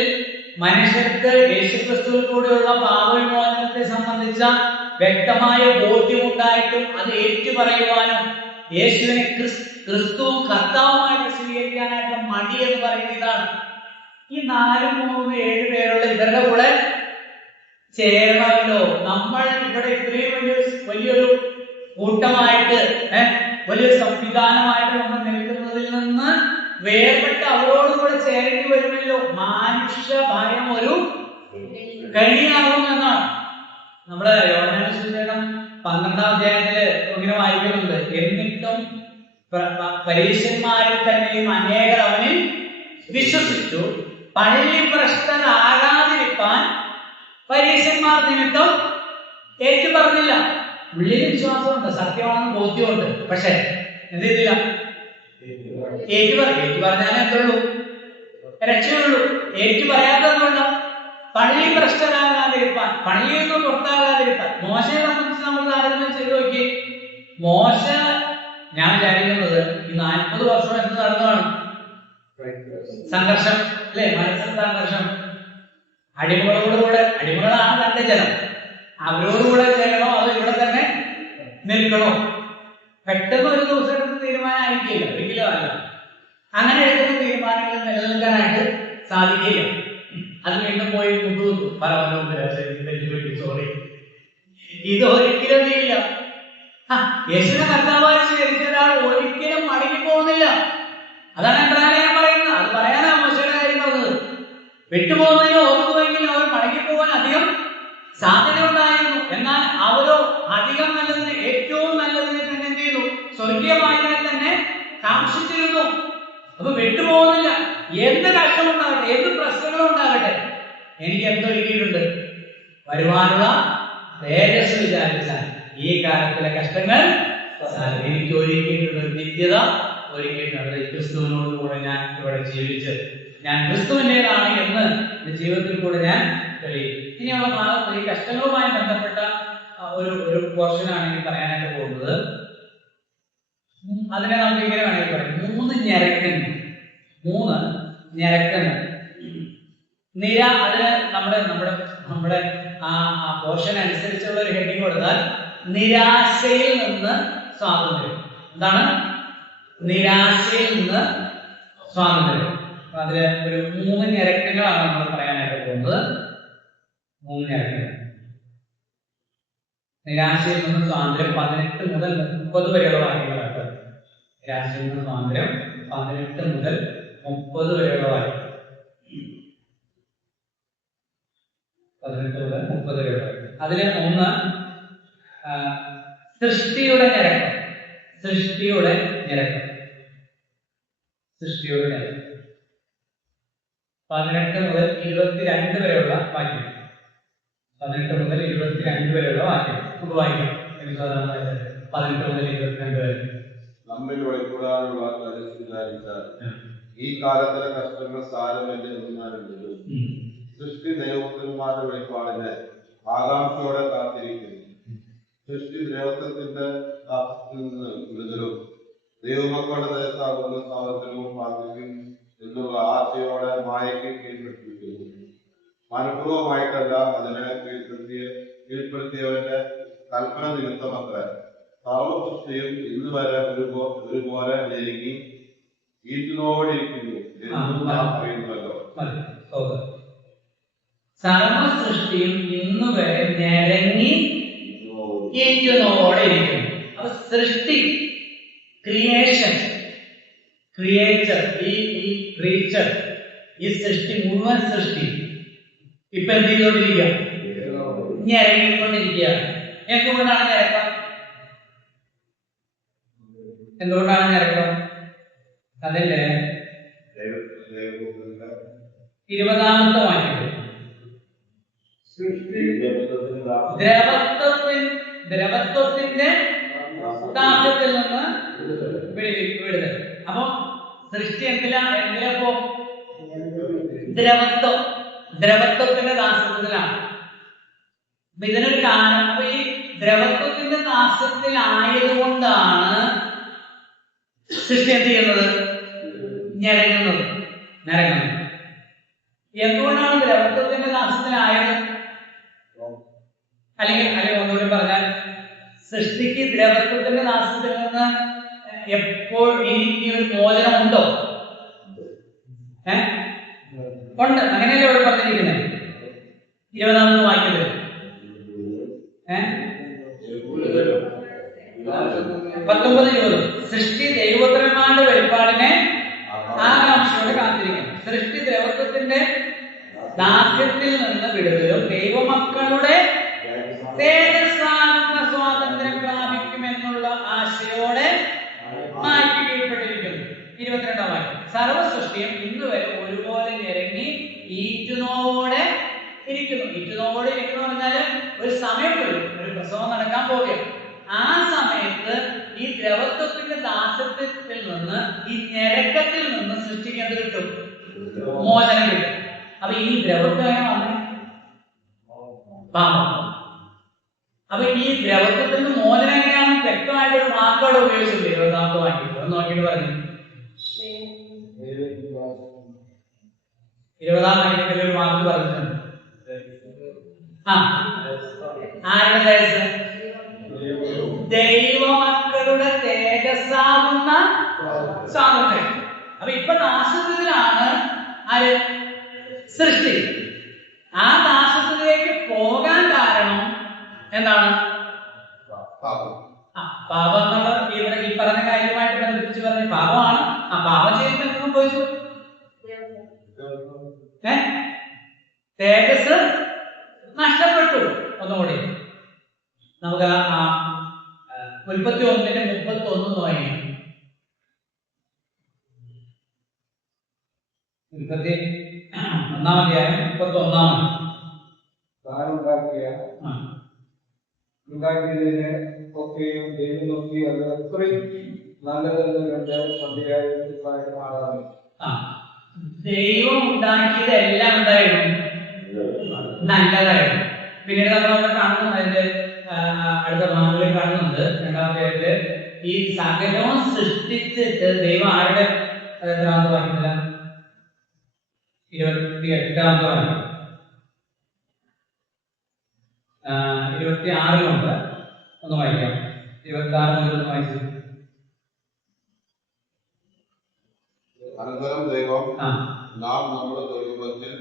മനുഷ്യർക്ക് യേശുക്രിസ്തുവിൽ കൂടെയുള്ള പാപവിമോചനത്തെ സംബന്ധിച്ച വ്യക്തമായ ബോധ്യമുണ്ടായിട്ടും അത് ഏറ്റുപറയുവാനും യേശുവിനെ ക്രിസ്തുവും കർത്താവുമായിട്ട് സ്വീകരിക്കാനായിട്ടുള്ള മടി എന്ന് പറയുന്നത് ഇതാണ്. ഈ 4, 3, 7 പേരുള്ള ഇവരുടെ കൂടെ ചേരണമല്ലോ. നമ്മൾ ഇവിടെ ഇത്രയും വലിയൊരു കൂട്ടമായിട്ട് വലിയൊരു സംവിധാനമായിട്ട് നമ്മൾ നിൽക്കുന്നതിൽ നിന്ന് വേർപെട്ട് അവരോട് കൂടെ ചേരേണ്ടി വരുമല്ലോ. മാനുഷ്യ ഭയം ഒരു കെണിയാകും എന്നാണ്. നമ്മുടെ യോഹന്നാന്റെ സുവിശേഷം 12-ാം അധ്യായത്തില് ഇങ്ങനെ വായിക്കുന്നുണ്ട്. എന്നിട്ടും പരീശന്മാരിൽ തന്നെയും അനേകർ അവനിൽ വിശ്വസിച്ചു. പള്ളി ഭ്രഷ്ടരാകാതിരിക്കാൻ പരീശന്മാർ നിമിത്തം ഏറ്റു പറഞ്ഞില്ല. ഉള്ളിൽ വിശ്വാസമുണ്ട്, സത്യമാണെന്ന് ബോധ്യമുണ്ട്, പക്ഷെ എന്ത് ചെയ്തില്ല? ഏറ്റു പറഞ്ഞാലേ എന്തുള്ളൂ? രക്ഷയുള്ളൂ. ഏറ്റു പറയാത്തതുകൊണ്ട് പള്ളി ഭ്രഷ്ടരാകാതിരിക്കാൻ, പള്ളിയിൽ നിന്ന് പുറത്താകാതിരിക്കാൻ. മോശയെ സംബന്ധിച്ച് നമ്മൾ താരതമ്യം ചെയ്ത് നോക്കി. മോശ, ഞാൻ വിചാരിക്കുന്നത് ഈ 40 വർഷം എന്ത് നടന്നതാണ്? സംഘർഷം അല്ലെ? മനസ്സിൽ സംഘർഷം. അടിമകളോടുകൂടെ, അടിമകളാണ് തന്റെ ജനം, അവരോടുകൂടെ ചേരണോ അതോ ഇവിടെ തന്നെ നിൽക്കണോ? പെട്ടെന്ന് ഒരു ദിവസം എടുത്ത് തീരുമാനമായിരിക്കില്ല, ഒരിക്കലും അല്ല. അങ്ങനെ എടുക്കുന്ന തീരുമാനങ്ങൾ നിലനിൽക്കാനായിട്ട് സാധിക്കില്ല. അത് വീണ്ടും പോയി മുട്ടുകുത്തു, സോറി, ഇത് ഒരിക്കലും ചെയ്യില്ല. യേശുവിനെ കർത്താവായി സ്വീകരിച്ച ഒരാൾ ഒരിക്കലും മടങ്ങി പോകുന്നില്ല. അതാണ് എബ്രായർ പറയുന്നത്. അത് പറയാനാ മോശയുടെ കാര്യം പറഞ്ഞത്. വിട്ടുപോകുന്നതിന് ഓർക്കുമെങ്കിൽ അവർ മടങ്ങിപ്പോകാൻ അധികം സാധ്യത ഉണ്ടായിരുന്നു. എന്നാൽ അവരോ അധികം നല്ലതിന്, ഏറ്റവും നല്ലതിനെ തന്നെ എന്ത് ചെയ്തു? സ്വർഗീയമായതിനെ തന്നെ കാക്ഷിച്ചിരുന്നു. അപ്പൊ വിട്ടുപോകുന്നില്ല. എന്ത് കഷ്ടമുണ്ടാകട്ടെ, എന്ത് പ്രശ്നങ്ങളും ഉണ്ടാകട്ടെ, എനിക്ക് എന്തൊരുക്കിയിട്ടുണ്ട്? വരുവാനുള്ള തേജസ് വിചാരിച്ചാൽ ഈ കാലത്തിലെ കഷ്ടങ്ങൾ എനിക്ക് ഒരുക്കിയിട്ടുണ്ട്. നിത്യത ഒരുക്കിയിട്ടുണ്ട്. ക്രിസ്തുവിനോട് കൂടെ ഞാൻ ഇവിടെ ജീവിച്ച് ഞാൻ ക്രിസ്തുവിൻ്റെതാണ് എന്ന് എന്റെ ജീവിതത്തിൽ കൂടെ ഞാൻ തെളിയിക്കും. ഇനിയുള്ള ഭാഗത്ത് ഈ കഷ്ടങ്ങളുമായി ബന്ധപ്പെട്ട ഒരു പോർഷനാണ് എനിക്ക് പറയാനായിട്ട് പോകുന്നത്. അതിനെ നമുക്ക് ഇങ്ങനെ വേണമെങ്കിൽ പറയാം, 3 ഞരക്കങ്ങൾ. 3 ഞരക്കങ്ങൾ. നിര, അതിന് നമ്മുടെ ആ പോർഷൻ അനുസരിച്ചുള്ള ഒരു ഹെഡിങ് കൊടുത്താൽ നിരാശയിൽ നിന്ന് സ്വാതന്ത്ര്യം. എന്താണ്? നിരാശയിൽ നിന്ന് സ്വാതന്ത്ര്യം. അതില് ഒരു 3 ഞരക്കങ്ങളാണ് നമ്മൾ പറയാനായിട്ട് പോകുന്നത്. 3 ഞരക്കങ്ങൾ. നിരാശയിൽ നിന്ന് സ്വാതന്ത്ര്യം 18 മുതൽ 30 വരെയുള്ള വാക്യങ്ങളാണ്. നിരാശയിൽ നിന്ന് സ്വാതന്ത്ര്യം 18 മുതൽ 30 വരെയുള്ള വാക്യം. 18 മുതൽ 30 വരെയുള്ള വാക്യം. അതില് 1 സൃഷ്ടിയുടെ ഞരക്കം. സൃഷ്ടിയുടെ ഞരക്കം. സൃഷ്ടിയുടെ ഞരക്കം 18 മുതൽ 22 വരെയുള്ള വാക്യം. 18 മുതൽ 22 വരെയുള്ള വാക്യം നമുക്ക് വായിക്കാം. 18 മുതൽ 22 വരെ. നമ്മിൽ വെളിപ്പെടാനുള്ള വിചാരിച്ചാൽ ഈ കാലത്തിലെ കഷ്ടങ്ങൾ സാരമല്ലേ ഒന്നാണെങ്കിലും സൃഷ്ടി ദൈവത്തിന്മാരുടെ വെളിപ്പാടിനെ ആകാംക്ഷയോടെ കാത്തിരിക്കുന്നു. സൃഷ്ടി ദൈവത്തിന്റെ വിടുതലും ദൈവമക്കളുടെ ദേശത്താകുന്ന സ്വാതന്ത്ര്യവും പാലിക്കും എന്നുള്ള ആശയോടെ മായയ്ക്ക് കീഴ്പ്പെടുത്തിയിരിക്കുന്നു. മനഃപൂർവമായിട്ടല്ല, അതിനെ കീഴ്പ്പെടുത്തിയവന്റെ കൽപ്പന നിമിത്തമത്ര. സർവസൃഷ്ടിയും ഇന്ന് വരെ ഒരുപോലെ ഞെരുങ്ങി ഈറ്റുനോടിയിരിക്കുന്നു എന്നും നാം അറിയുന്നുവല്ലോ. സർവസൃഷ്ടിയും ഇന്ന് വരെ ഞെരങ്ങി ഈറ്റുനോടെ ഇരിക്കുന്നു. അപ്പൊ സൃഷ്ടി, ക്രിയേഷൻ, ക്രിയേച്ചർ, ഈ ക്രീച്ചർ, ഈ സൃഷ്ടി, മുഴുവൻ സൃഷ്ടി ഇപ്പൊ എന്ത് ചെയ്തുകൊണ്ടിരിക്കുക? ഞെരങ്ങിക്കൊണ്ടിരിക്കുക. എന്തുകൊണ്ടാണ് ഞെരക്കം? എന്തുകൊണ്ടാണ് ഞെരക്കം? അതിന്റെ 20-ാമത്തെ വാക്യം. ദ്രവത്വത്തിന്റെ ദാസ്യത്തിൽ നിന്ന് വിടുതൽ. അപ്പൊ സൃഷ്ടി എന്തിലപ്പോ? ദ്രവത്വത്തിന്റെ ദാസ്യത്തിലാണ്. അപ്പൊ ഇതിനൊരു കാരണം. അപ്പൊ ഈ ദ്രവത്വത്തിന്റെ ദാസ്യത്തിലായതുകൊണ്ടാണ് സൃഷ്ടി എന്ത് ചെയ്യുന്നത്? ഞരങ്ങുന്നത്. എന്തുകൊണ്ടാണ് ദ്രവത്വത്തിന്റെ നാശത്തിലായത്? അല്ലെങ്കിൽ ഒന്നുകൂടി പറഞ്ഞാൽ, സൃഷ്ടിക്ക് ദ്രവത്വത്തിന്റെ നാശത്തിൽ നിന്ന് എപ്പോൾ ഇനി ഒരു മോചനം ഉണ്ടോ? ഉണ്ട്. അങ്ങനെയല്ലേ ഇവിടെ പറഞ്ഞിരിക്കുന്നത് 20-ാമത്തെ വാക്യത്തിൽ. 19-20 സൃഷ്ടി ദൈവപുത്രന്മാരുടെ വെളിപ്പാടിനെ ആകാംക്ഷയോടെ കാത്തിരിക്കുന്നു. സൃഷ്ടി ദ്രവത്വത്തിന്റെ ദാസ്യത്തിൽ നിന്ന് വിടുതലും ദൈവമക്കളുടെ തേജസ്സാകുന്ന സ്വാതന്ത്ര്യം പ്രാപിക്കുമെന്നുള്ള ആശയോടെ മാറ്റി കീഴ്പ്പെട്ടിരിക്കുന്നു. 22-ാം വാക്യം. സർവസൃഷ്ടിയും ഇന്നുവരെ ഒരുപോലെ ഞെരങ്ങി ഈറ്റുനോവോടെ ഇരിക്കുന്നു. ഈറ്റുനോവോടെ ഇരിക്കുന്നു പറഞ്ഞാല് ഒരു സമയം വരും, ഒരു പ്രസവം നടക്കാൻ പോകുകയാണ്. ആ സമയത്ത് ഈ ദ്രവത്വത്തിന്റെ ദാസ്യത്തിൽ നിന്ന്, ഈ ഞെരക്കത്തിൽ നിന്ന് സൃഷ്ടിക്ക് എന്ത് കിട്ടും? മോചനം കിട്ടും. അപ്പൊ ഈ ദ്രവത്വം എങ്ങനെ വന്നേ? പാപം. അപ്പൊ ഈ ദ്രവത്വത്തിന്റെ മോചനം എങ്ങനെയാണെന്ന് വ്യക്തമായിട്ട് ഒരു വാക്കുകൾ ഉപയോഗിച്ചിട്ടുണ്ട് 20-ാമത്തെ വാക്യത്തിൽ. ഒന്ന് നോക്കിയിട്ട് പറഞ്ഞു. 20-ാം വാക്യത്തിൽ ഒരു വാക്ക് പറഞ്ഞിട്ടുണ്ട്. ആരുടെ തേജസ്? ദൈവമക്കളുടെ തേജസ്സാകുന്ന സ്വാതന്ത്ര്യം. അപ്പൊ ഇപ്പൊ നാശത്തിലാണ് ആര്? സൃഷ്ടി. ആ നാശത്തിലേക്ക് പോകാൻ കാരണം എന്താണ്? പാപം എന്നുള്ള ഇവിടെ ഈ പറഞ്ഞ കാര്യമായിട്ട് ബന്ധിപ്പിച്ച് പറഞ്ഞ പാപമാണ്. ആ പാപം ചെയ്യുമ്പോൾ എന്ത് സംഭവിച്ചു? തേജസ് നഷ്ടപ്പെട്ടു. ഒന്നുകൂടി നമുക്ക് ഉൽപ്പത്തി 1:31 വായിക്കാം. ഉൽപ്പത്തി 1-ാം അധ്യായം 31-ാമത്. ഉണ്ടാക്കിയതിനെ ഒക്കെയും ദൈവം നോക്കി അത് അത്രയും നല്ലതെന്ന് കണ്ട് സന്ധ്യയായിട്ട് മാറാതെ. ദൈവം ഉണ്ടാക്കിയതെല്ലാം എന്തായിരുന്നു? നല്ലതായിരുന്നു. പിന്നീട് നമ്മൾ കാണുന്നു, അതിന്റെ അടുത്ത ഭാഗങ്ങളിൽ കാണുന്നുണ്ട് 2-ാം പേരില് ഈ സകലവും സൃഷ്ടിച്ചിട്ട് ദൈവം ആരുടെ 8-ാമത്തെ വാക്യത്തില 28-ാമത്തെ വാക്യം 26-ലുണ്ട്. ഒന്ന് വായിക്കാം. 26 മുതൽ ഒന്ന് വായിച്ചു. അനന്തരം ദൈവം നാം നമ്മുടെ സ്വരൂപത്തിൽ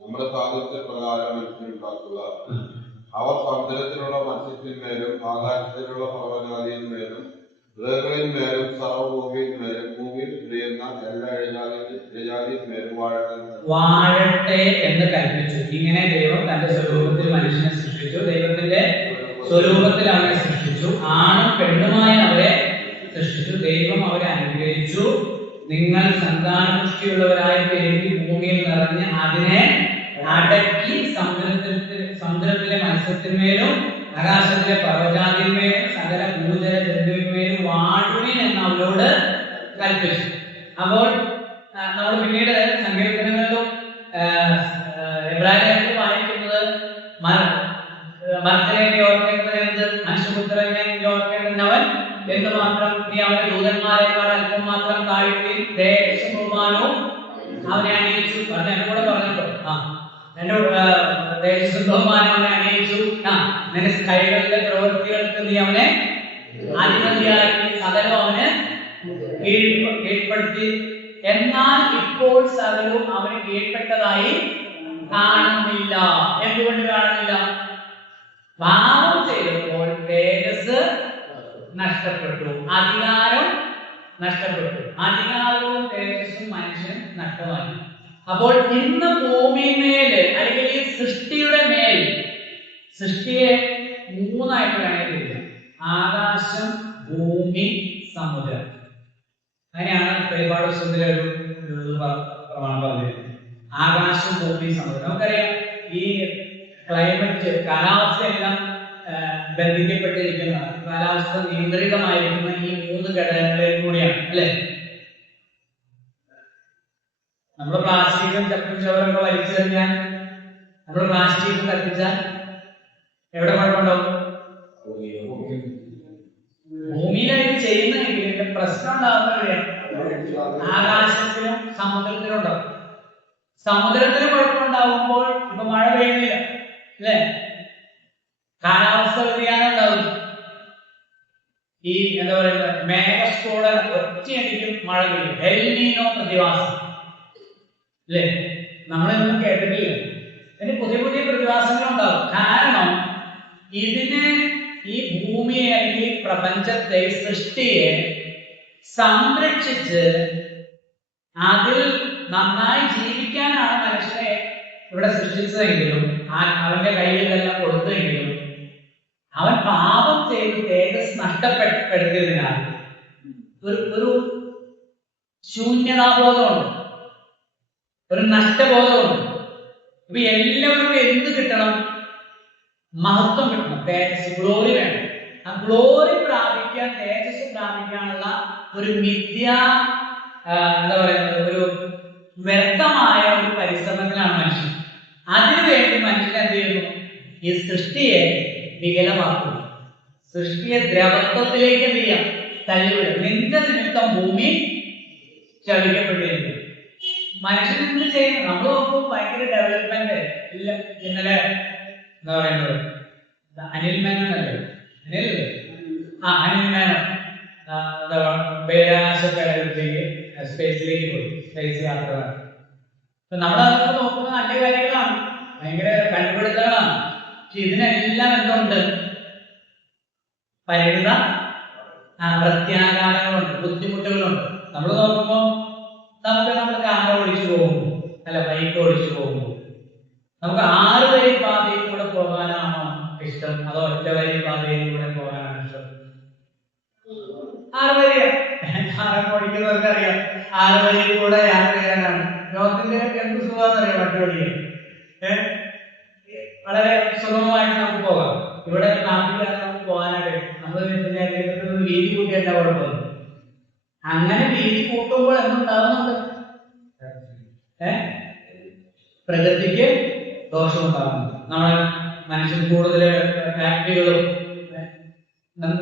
നമ്മുടെ സാദൃശ്യ പ്രകാരം മനുഷ്യനുണ്ടാക്കുക. അവർ സമുദ്രത്തിലുള്ള മത്സ്യത്തിന്മേലും ആകാശത്തിലുള്ള പർവ്വതജാതിയിന്മേലും മൃഗങ്ങളിന്മേലും സർവ്വഭൂമിയിന്മേലും ഭൂമിയിൽ തിരിയുന്ന എല്ലാ ഇഴജാതിയിന്മേലും വാഴട്ടെ എന്ന് കൽപ്പിച്ചു. ഇങ്ങനെ ദൈവം തന്റെ സ്വരൂപത്തിൽ മനുഷ്യനെ സൃഷ്ടിച്ചു. ദൈവത്തിന്റെ സ്വരൂപത്തിൽ അവരെ സൃഷ്ടിച്ചു. ആണും പെണ്ണുമായി അവരെ സൃഷ്ടിച്ചു. ദൈവം അവരെ അനുഗ്രഹിച്ചു. നിങ്ങൾ സന്താനപുഷ്ടിയുള്ളവരായി പെരുകി ഭൂമിയിൽ നിറഞ്ഞ് അതിനെ അടക്കി സമുദ്രത്തിലെ മത്സ്യത്തിന്മേലും ആകാശത്തിലെ പർവ്വതജാതിന്മേലും സകല ഭൂചര ജന്തുവിന്മേലും വാഴുവിൻ എന്ന് അവരോട് കൽപ്പിച്ചു. അപ്പോൾ നമ്മൾ പിന്നീട് സങ്കീർത്തനങ്ങളിലും എബ്രായരിലും വായിക്കുന്നത് മത്സരനെ ഓർക്കേണ്ടത് മനുഷ്യപുത്രനെ ഓർക്കേണ്ടവൻ എന്ന് മാത്രം നീ അവന്റെ ദൂതന്മാരെക്കാൾ അല്പം മാത്രം താഴ്ത്തി ബഹുമാനവും അവനെ അണിയിച്ചു. പറഞ്ഞ എന്നെ കൂടെ പറഞ്ഞിട്ടോ. എന്റെ ബഹുമാനം അവനെ അണിയിച്ചു. നിന്റെ കൈകളിലെ പ്രവൃത്തികൾക്ക് നീ അവനെ അധിപതിയാക്കി സകലവും അവന് കീഴ്പ്പെടുത്തി. എന്നാൽ ഇപ്പോൾ സകലവും അവന് കീഴ്പ്പെട്ടതായി കാണുന്നില്ല. എന്തുകൊണ്ട് കാണുന്നില്ല? പാപം ചെയ്തപ്പോൾ തേജസ് നഷ്ടപ്പെട്ടു, അധികാരം നഷ്ടപ്പെട്ടു. അധികാരവും തേജസ്സും മനുഷ്യൻ നഷ്ടമായി. അപ്പോൾ ഇന്ന് ഭൂമിമേല് അല്ലെങ്കിൽ ഈ സൃഷ്ടിയുടെ മേൽ സൃഷ്ടിയെ 3ആയിട്ട് വേണമെങ്കിൽ ആകാശം, ഭൂമി, സമുദ്രം. അങ്ങനെയാണ് വെളിപാട് പുസ്തകത്തിലെ ഒരു പ്രമാണം പറഞ്ഞത്. ആകാശം, ഭൂമി, സമുദ്രം. നമുക്കറിയാം ഈ ക്ലൈമറ്റ്, കാലാവസ്ഥ എല്ലാം ബന്ധിക്കപ്പെട്ടിരിക്കുന്ന, കാലാവസ്ഥ നിയന്ത്രിതമായിരിക്കുന്ന ഈ 3 ഘടകങ്ങളിൽ കൂടിയാണ്, അല്ലെ? നമ്മുടെ പ്ലാസ്റ്റിക്കും ചപ്പും ചവറൊക്കെ വലിച്ചു കഴിഞ്ഞാൽ, നമ്മൾ പ്ലാസ്റ്റിക് കത്തിച്ചാൽ എവിടെ കുഴപ്പമുണ്ടാവും? ഭൂമിയിലാണ് ഇത് ചെയ്യുന്നതെങ്കിൽ പ്രശ്നം ഉണ്ടാകുന്നത് ആകാശത്തിലും സമുദ്രത്തിലും ഉണ്ടാവും. സമുദ്രത്തിന് കുഴപ്പമുണ്ടാകുമ്പോൾ ഇപ്പൊ മഴ പെയ്യുന്നില്ല അല്ലേ, കാലാവസ്ഥ വ്യതിയാനം ഉണ്ടാവും. ഈ എന്താ പറയുന്നത് മേഘസ്ഫോടനം, ഒറ്റയടിക്കും മഴ പെയ്യും, എൽനീനോ പ്രതിഭാസം അല്ലേ, നമ്മളൊന്നും കേട്ടിട്ടില്ല. ഇതിന് പുതിയ പുതിയ പ്രതിഭാസങ്ങൾ ഉണ്ടാവും. കാരണം ഇതിന് ഈ ഭൂമിയെ അല്ലെങ്കിൽ പ്രപഞ്ചത്തെ, സൃഷ്ടിയെ സംരക്ഷിച്ച് അതിൽ നന്നായി ജീവിക്കാനാണ് മനുഷ്യനെ ഇവിടെ സൃഷ്ടിച്ചതെങ്കിലും അവന്റെ കയ്യിലെല്ലാം കൊടുത്തെങ്കിലും അവൻ പാപം ചെയ്ത് തേജസ് നഷ്ടപ്പെടുത്തിയതിനാൽ ഒരു ശൂന്യതാബോധമുണ്ട്, ഒരു നഷ്ടബോധമുണ്ട്. ഇപ്പൊ എല്ലാവർക്കും എന്ത് കിട്ടണം? മഹത്വം കിട്ടണം, തേജസ്, ഗ്ലോറി വേണം. ആ ഗ്ലോറി പ്രാപിക്കാൻ, തേജസ് പ്രാപിക്കാനുള്ള ഒരു എന്താ പറയുന്നത്, ഒരു വ്യക്തമായ ഒരു പരിശ്രമത്തിലാണ് മനുഷ്യൻ. അതിനുവേണ്ടി മനുഷ്യൻ എന്ത് ചെയ്യുന്നു? ഈ സൃഷ്ടിയെ വികലമാക്കുന്നു, സൃഷ്ടിയെ ദ്രവത്വത്തിലേക്ക് എന്ത് ചെയ്യാം? തള്ളിവിടും. നിന്റെ നിമിത്തം ഭൂമി ചലിക്കപ്പെട്ടിരിക്കുന്നു. മനുഷ്യൻ എന്ത് ചെയ്യുന്നു? നമ്മൾ നോക്കുമ്പോൾ ഭയങ്കര ഡെവലപ്മെന്റ് ഇല്ല. ഇന്നലെ എന്താ പറയുന്നത് അനിൽ മേനോൻ അല്ലേ, അനിൽ മേനോൻ ബഹിരാകാശത്തേക്ക് സ്പേസിലേക്ക് പോയി, സ്പേസ് യാത്ര. നമ്മുടെ അതൊക്കെ നോക്കുന്നത് നല്ല കാര്യങ്ങളാണ്, ഭയങ്കര കണ്ടുപിടുത്തങ്ങളാണ്. പക്ഷെ ഇതിനെല്ലാം എന്തുണ്ട്? പരിണിത പ്രത്യാഘാതങ്ങളുണ്ട്, ബുദ്ധിമുട്ടുകളുണ്ട്. നമ്മൾ നോക്കുമ്പോൾ നമ്മൾ കാർ ഓടിച്ചു പോകുമ്പോൾ, അല്ല ബൈക്ക് ഓടിച്ചു പോകുമ്പോൾ നമുക്ക് 6 വരി പാതയിൽ കൂടെ പോകാനാണോ ഇഷ്ടം, അതോ ഒറ്റ വരി പാതയിൽ കൂടെ പോകാനാണ് ഇഷ്ടം? 6 വരി. ഓടിക്കുന്നവർക്ക് അറിയാം 6 വരിയിൽ കൂടെ യാത്ര ചെയ്യാനാണ്. ലോകത്തിന്റെ എന്ത് സുഖമാണെന്നറിയാം വണ്ടി ഓടിക്കാൻ. വളരെ സുഗമമായിട്ട് നമുക്ക് പോകാം. ഇവിടെ ട്രാഫിക്കിലാണ് നമുക്ക് പോകാനായിട്ട്. നമ്മൾ വീതി കൂട്ടിയല്ല കുഴപ്പം. അങ്ങനെ വീതി കൂട്ടുമ്പോൾ എന്തുണ്ടാവുന്നുണ്ട്? പ്രകൃതിക്ക് ദോഷമുണ്ടാകുന്നു. നമ്മളെ മനുഷ്യൻ കൂടുതൽ ഫാക്ടറികളും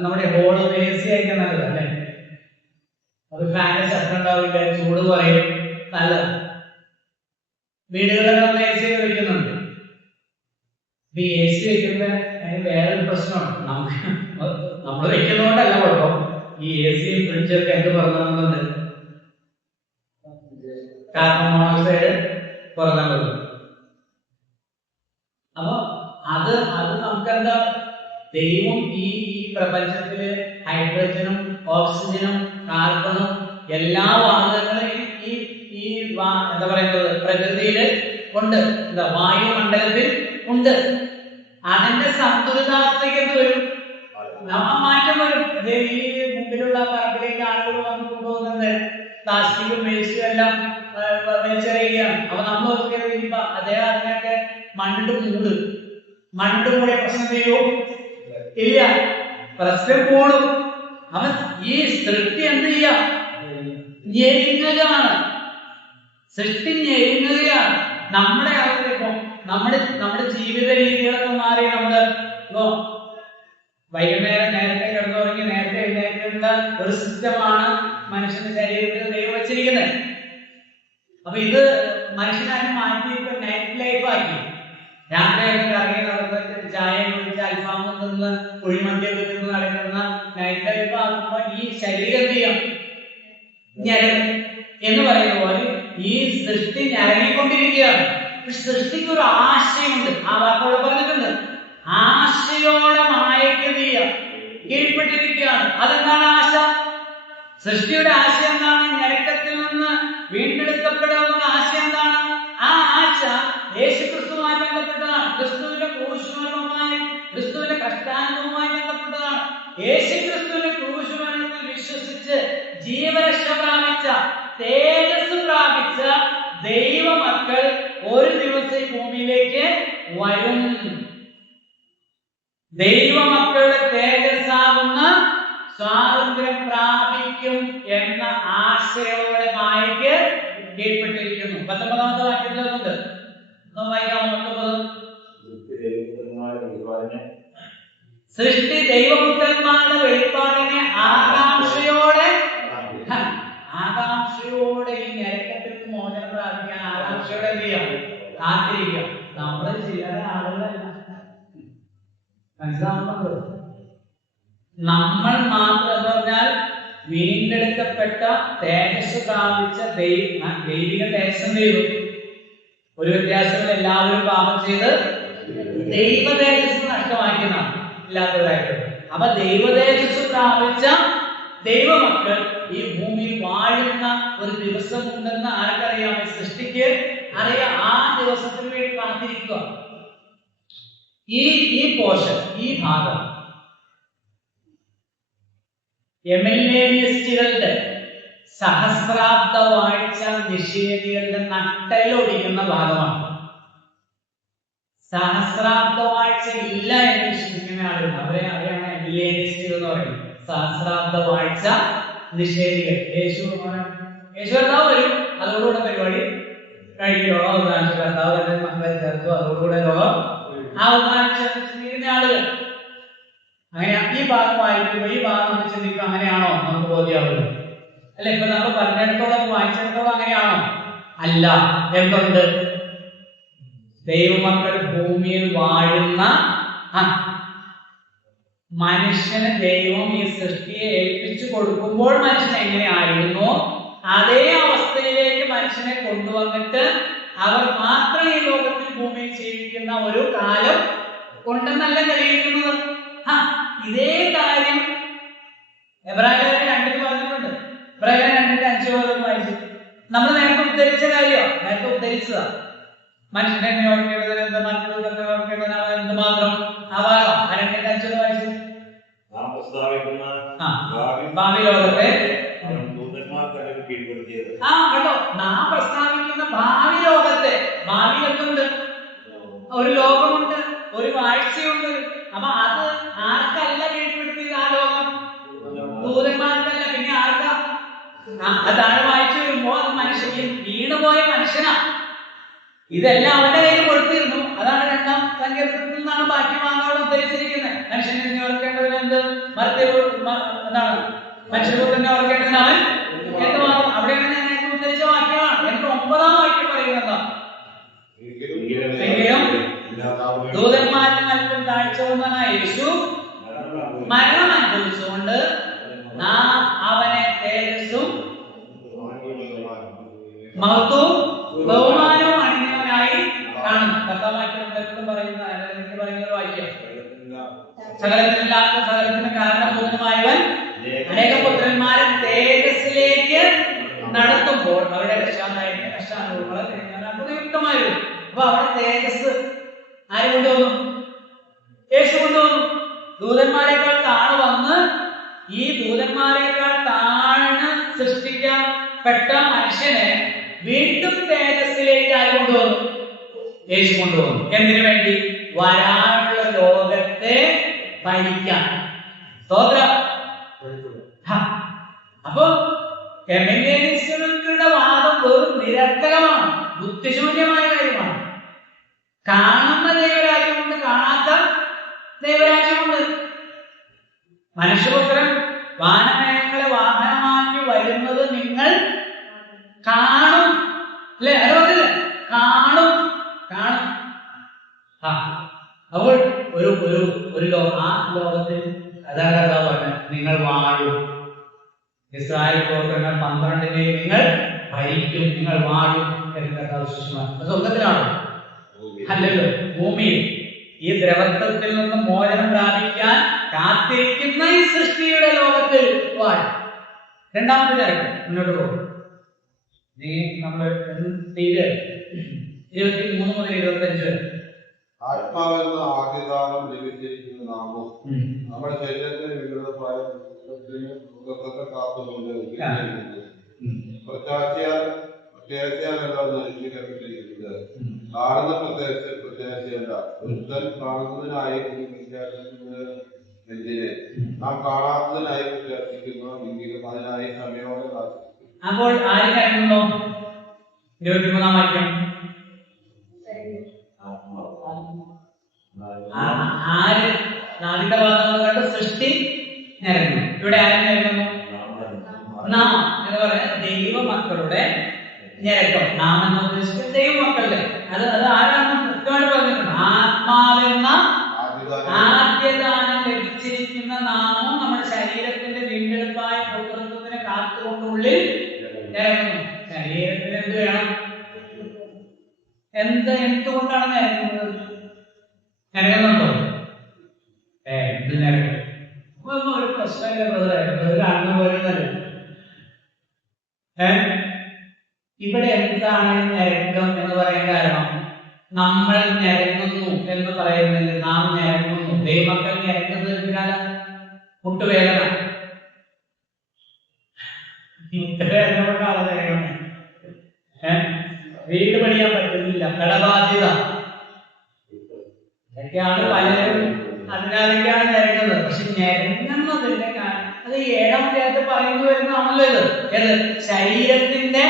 നമ്മുടെ ഹോള് AC ആയിരിക്കും നല്ലത് അല്ലേ. അത് ഫാനിന് ശബ്ദം ഉണ്ടാവില്ല, ചൂട് കുറയും, നല്ലത്. വീടുകളിലൊക്കെ നമ്മൾ AC വെക്കുന്നുണ്ട്. ഈ AC വെക്കുമ്പോ അതിന് വേറൊരു പ്രശ്നമാണ്. നമ്മൾ വെക്കുന്നതുകൊണ്ടല്ല കുഴപ്പം. ഈ ACയും ഫ്രിഡ്ജൊക്കെ എന്ത് പറഞ്ഞുണ്ട്? കാർബൺ മോണോക്സൈഡ് പുറത്താൻ പറ്റും. അപ്പൊ അത് നമുക്കെന്താ? ദൈവം ഈ പ്രപഞ്ചത്തില് ഹൈഡ്രജനും ഓക്സിജനും കാർബണും എല്ലാ വാതകങ്ങളും ഈ എന്താ പറയുന്നത് പ്രകൃതിയില് ഉണ്ട്, എന്താ വായുമണ്ഡലത്തിൽ ഉണ്ട്. അതിന്റെ സന്തുലിതാവസ്ഥയ്ക്ക് എന്ത് വരും? മാറ്റം വരും. ഈ മുമ്പിലുള്ള പറമ്പിലേക്ക് ആളുകൾ വന്ന് കൊണ്ടുപോകുന്നത് പ്ലാസ്റ്റിക്കും വേസ്റ്റും എല്ലാം വലിച്ചെറിയുകയാണ്. അപ്പൊ നമ്മൾ നോക്കിയപ്പോ അദ്ദേഹം അതിനൊക്കെ മണ്ണിട്ട് മൂടിയ പ്രശ്നം ചെയ്യൂ ഇല്ല, പ്രശ്നം കൂടും. അവൻ ഈ സൃഷ്ടി എന്ത് ചെയ്യാം? ഞെരുങ്ങുകയാണ്. സൃഷ്ടി ഞെരുങ്ങുകയാണ്. നമ്മുടെ അകത്ത് നമ്മുടെ ജീവിത രീതികളൊക്കെ മാറി. നമ്മള് ഇപ്പോ വൈകുന്നേരം നേരത്തെ കിടന്നുറങ്ങി നേരത്തെ എഴുന്നേൽക്കുന്ന ഒരു സിസ്റ്റമാണ് മനുഷ്യന്റെ ശരീരത്തിൽ ദൈവം വെച്ചിരിക്കുന്നത്. അപ്പൊ ഇത് മനുഷ്യനെ മാറ്റി ഇപ്പൊ നൈറ്റ് ലൈഫ് ആക്കി. രാത്രിയൊക്കെ കറങ്ങി നടന്ന് ചായ കുടിച്ച് അൽഫാമും നിന്ന് കുഴിമന്തിയൊക്കെ തിന്ന് നടക്കുന്ന നൈറ്റ് ലൈഫ് ആകുമ്പോ ഈ ശരീരം ചെയ്യാം എന്ന് പറയുന്ന പോലെ ഈ സൃഷ്ടി ഞരങ്ങിക്കൊണ്ടിരിക്കുകയാണ്. സൃഷ്ടിക്ക് ഒരു ആശയമുണ്ട്. ആ വാക്കോടെ പറഞ്ഞിട്ടുണ്ട്. ആശയോടെ മായയ്ക്ക് കീഴ്പ്പെട്ടിരിക്കുകയാണ്. അതെന്താണ് ആശ? സൃഷ്ടിയുടെ ആശയം എന്താണ്? ഞരക്കത്തിൽ നിന്ന് വീണ്ടെടുക്കപ്പെടുന്ന ആശയം എന്താണ്? ആ ആശ യേശുക്രിസ്തുവുമായി ബന്ധപ്പെട്ടതാണ്. ക്രിസ്തുവിന്റെ ക്രൂശുമരണവുമായി, ക്രിസ്തുവിന്റെ കഷ്ടാനുഭവവുമായി ബന്ധപ്പെട്ടതാണ്. യേശുക്രിസ്തുവിന്റെ ക്രൂശുമരണത്തിൽ വിശ്വസിച്ച് ജീവരക്ഷ പ്രാപിച്ച, തേജസ് പ്രാപിച്ച ദൈവമക്കൾ ഒരു ദിവസം ഈ ഭൂമിയിലേക്ക് വരും. ദൈവമക്കളുടെ തേജസ്സാകുന്ന സ്വാതന്ത്ര്യം പ്രാപിക്കും എന്ന ആശയോടെ മായയ്ക്ക് കീഴ്പ്പെട്ടിരിക്കുന്നു. 19-ാമത്തെ വാക്യത്തിലുണ്ട്. വായിക്കാം. 19. സൃഷ്ടി ദൈവപുത്രന്മാരുടെ വെളിപ്പാടിനെ ആകാംക്ഷയോടെ ആകാംക്ഷയോടെ എന്ത് ചെയ്യാം? കാത്തിരിക്കുക. നമ്മൾ ചില ആളുകളല്ല, മനസ്സിലാവുന്നുണ്ടോ? നമ്മൾ മാത്രം എന്ന് പറഞ്ഞാൽ വീണ്ടെടുക്കപ്പെട്ട തേജസ് പ്രാപിച്ച ദൈവിക തേജസ് ദൈവം. ഒരു വ്യത്യാസത്തിൽ എല്ലാവരും പാപം ചെയ്ത് ദൈവ തേജസ് നഷ്ടമാക്കിയതാണ് ഇല്ലാത്തവരായിട്ട്. അപ്പൊ ദൈവ തേജസ് പ്രാപിച്ച ദൈവമക്കൾ ഈ ഭൂമിയിൽ വാഴുന്ന ഒരു ദിവസം ഉണ്ടെന്ന് ആർക്കറിയാം? സൃഷ്ടിക്ക് അറിയാം. ആ ദിവസത്തിന് വേണ്ടി കാത്തിരിക്കുക. ഈ പോർഷൻ, ഈ ഭാഗം എമില്ലേനിയസ്റ്റുകളുടെ സഹസ്രാബ്ദ വാഴ്ച നിഷേധികളുടെ നട്ടലൊടിക്കുന്ന ഭാഗമാണ്. സഹസ്രാബ്ദ വാഴ്ച ഇല്ല എന്ന് വിശ്വസിക്കുന്ന ആളുകൾ അവരെയാണ് എമില്ലേനിയസ്റ്റുകൾ എന്ന് പറയുന്നത്. സഹസ്രാബ്ദ വാഴ്ച നിഷേധികൾ. യേശു കർത്താവ് വരും, അതോടുകൂടെ പരിപാടി കഴിഞ്ഞു. ലോകം അവസാനിച്ചു. കർത്താവ് തന്നെ മക്കളെ ചേർത്തു, അതോടുകൂടെ ലോകം അവസാനിച്ചിരിക്കുന്ന ആളുകൾ. അങ്ങനെ ഈ ഭാഗം വായിക്കുമ്പോൾ ഈ ഭാഗം ചിന്തിക്കും, അങ്ങനെയാണോ നമുക്ക് ബോധ്യമാവുന്നത്? അല്ല, ഇപ്പൊ നമ്മൾ പറഞ്ഞിടത്തോളം വായിച്ചിടത്തോളം അങ്ങനെയാണോ? അല്ല. എന്തുണ്ട്? ദൈവമക്കൾ ഭൂമിയിൽ വാഴുന്ന മനുഷ്യന് ദൈവം ഈ സൃഷ്ടിയെ ഏൽപ്പിച്ചു കൊടുക്കുമ്പോൾ മനുഷ്യൻ എങ്ങനെയായിരുന്നോ അതേ അവസ്ഥയിലേക്ക് മനുഷ്യനെ കൊണ്ടുവന്നിട്ട് അവർ മാത്രം ഈ ലോകത്തിൽ ഭൂമിയിൽ ജീവിക്കുന്ന ഒരു കാലം ഉണ്ടെന്നല്ല തെളിയിക്കുന്നത്. ഇതേ കാര്യം എബ്രായർ 2 പറഞ്ഞിട്ടുണ്ട്. എബ്രായർ 2:5 വായിച്ചു. നമ്മൾ നേരത്തെ ഉദ്ധരിച്ച കാര്യം, നേരത്തെ ഉദ്ധരിച്ചതാ. മനുഷ്യനെ നിയോഗിക്കേണ്ടതിന് എന്തുമാത്രം ആവാകാം. 2:5 വായിച്ചു. ഭാവി ലോകത്തെ കേട്ടോ, നാം പ്രസ്താവിക്കുന്ന ഭാവി ലോകത്തെ, ഭാവി എന്തുണ്ട്? ഒരു ലോകമുണ്ട്, ഒരു വാഴ്ചയുണ്ട്. അപ്പൊ അത് ആർക്കല്ല കീഴ്പ്പെടുത്തിയത്? ആ ലോകം ദൂതന്മാർക്കല്ല, പിന്നെ ആർക്കാ? അതാണ് വായിച്ചു വരുമ്പോ അത് മനുഷ്യൻ വീണുപോയ മനുഷ്യനാ. ഇതെല്ലാം അവന്റെ കയ്യിൽ കൊടുത്തിരുന്നു. അതാണ് 2-ാം സങ്കീർത്തനത്തിൽ നിന്നാണ് ബാക്കി ഭാഗങ്ങൾ ഉദ്ധരിച്ചിരിക്കുന്നത്. മനുഷ്യനെ ഓർക്കേണ്ടതിന് എന്ത്? എന്താണ്? മനുഷ്യപുത്രനെ ഓർക്കേണ്ടതിന് അവൻ എന്തുമാത്രം? അവിടെയാണ് ഞാൻ ഉദ്ധരിച്ച വാക്യമാണ്. എനിക്ക് 9-ാം വാക്യം പറയുന്നത് എങ്കിലും ദൂതന്മാരിൽ നൽകും താഴ്ച വന്നവനായ യേശു മരണം അനുഭവിച്ചുകൊണ്ട് നാം അവനെ തേജസ്സും മഹത്വവും ബഹുമാനവും അണിഞ്ഞവനായി കാണും. 10-ാം വാക്യം പറയുന്ന ഒരു വാക്യം, സകലത്തിനില്ലാത്ത സകലത്തിന് കാരണഭൂതനായവൻ അനേക പുത്രന്മാരെ തേജസ്സിലേക്ക് നടത്തുമ്പോൾ അവരുടെ കഷ്ടാനുഭവങ്ങളെ ഉപയുക്തമായിരുന്നു. അപ്പൊ അവിടെ തേജസ് ആര് കൊണ്ടുവന്നു? യേശു കൊണ്ടുവന്നു. ദൂതന്മാരെക്കാൾ താഴെ വന്ന് ഈ ദൂതന്മാരെക്കാൾ താഴ്ന്ന് സൃഷ്ടിക്കപ്പെട്ട മനുഷ്യനെ വീണ്ടും തേജസ്സിലേക്ക് ആര് കൊണ്ടുവന്നു? യേശു കൊണ്ടുവന്നു. എന്തിനു വേണ്ടി? വരാനുള്ള ലോകത്തെ ഭരിക്കാൻ. സ്തോത്രം. അപ്പൊ എമില്ലേനിസ്റ്റുകളുടെ വാദം വെറും നിരർത്ഥകമാണ്, ബുദ്ധിശൂന്യമായ കാര്യമാണ്. കാണുന്ന ദൈവരാജ്യമുണ്ട്, കാണാത്ത ദൈവരാജ്യമുണ്ട്. മനുഷ്യപുത്രൻ വാനമേഘങ്ങളെ വാഹനമാക്കി വരുന്നത് നിങ്ങൾ കാണും, അല്ലെ? അതുപോലെ കാണും. അപ്പോൾ ആ ലോകത്തിൽ അതാണ് പറഞ്ഞ നിങ്ങൾ വാഴും. ഇസ്രായേൽ ഗോത്രങ്ങൾ 12 നിങ്ങൾ ഭരിക്കും, നിങ്ങൾ വാഴും എന്ന് സ്വർഗത്തിലാണോ? അല്ലല്ലോ, ഭൂമിയിൽ ഈ ദ്രവത്വത്തിൽ നിന്ന് മോചനം പ്രാപിക്കാൻ കാത്തിരിക്കുന്ന ഈ സൃഷ്ടിയുടെ ലോകത്തിൽ വാഴും. 2-ാമത്തെ കാര്യം മുന്നോട്ട് പോകും. നമ്മൾ 23 മുതൽ 25 വരെ ആത്മാവെന്ന ആദ്യദാനം ലഭിച്ചിരിക്കുന്ന നാമം നമ്മുടെ ശരീരത്തിന് വിവിധ കാത്തുകൊണ്ട് പ്രത്യാശയാലല്ല നശിപ്പിക്കപ്പെട്ടിരിക്കുന്നത്. കാണുന്ന പ്രത്യാശയല്ല, ഒരുത്തൻ കാണുന്നതിനായി നെഞ്ചിനെ നാം കാണാത്തതിനായി പ്രത്യാശിക്കുന്നു, എങ്കിലും അതിനായി സമയോടെ കാത്തിരിക്കുന്നു. അപ്പോൾ ആര് കരുതുന്നു? 23-ാം വാക്യം. ആര് നാവിക ഭാഗങ്ങൾ കണ്ട് സൃഷ്ടി നിരങ്ങുന്നു. ഇവിടെ ആരും നിരങ്ങുന്നു? നാം എന്ന് പറയുന്നത് ദൈവമക്കളുടെ ഞരക്കം. നാം എന്ന് ഉദ്ദേശിച്ച ദൈവമക്കളുടെ അത് ആരാണെന്ന് കൃത്യമായിട്ട് പറഞ്ഞിട്ടുണ്ട്. ആത്മാവെന്ന ആദ്യദാനം ലഭിച്ചിരിക്കുന്ന നാമും നമ്മുടെ ശരീരത്തിന്റെ വീണ്ടെടുപ്പായ പുത്രത്വത്തിനെ കാത്തുകൊണ്ടുള്ളിൽ ഞരക്കുന്നു. ശരീരത്തിന് എന്ത് വേണം? എന്തുകൊണ്ടാണ് ഞരക്കുന്നത്? ഞരങ്ങുന്നുണ്ടോ? എന്ത് ഞരക്കും? ഒരു പ്രശ്നമില്ല ബ്രദർ, കാണുന്ന പോലെന്നല്ല. ഇവിടെ എന്താണ് ഞരക്കം എന്ന് പറയാൻ കാരണം? നമ്മൾ ഞരങ്ങുന്നു എന്ന് പറയുന്നത് നാം ഞരങ്ങുന്നു. ദൈവമക്കൾ ഞരക്കുന്നത് എന്തിനാണ്? മുട്ടുവേദന. മുട്ടുവേദന കൊണ്ടാണ് ഞരങ്ങുന്നത്. വീട് പണിയാൻ പറ്റുന്നില്ല, കടബാധ്യത, ഇതൊക്കെയാണ് പലരും അതിനാലൊക്കെയാണ് ഞരങ്ങുന്നത്. പക്ഷെ ഞരങ്ങുന്നതിന്റെ കാരണം അത് 7-ാം അധ്യായത്തിൽ പറയുന്നു വരുന്നതാണല്ലോ ഇത്. ഏത്? ശരീരത്തിന്റെ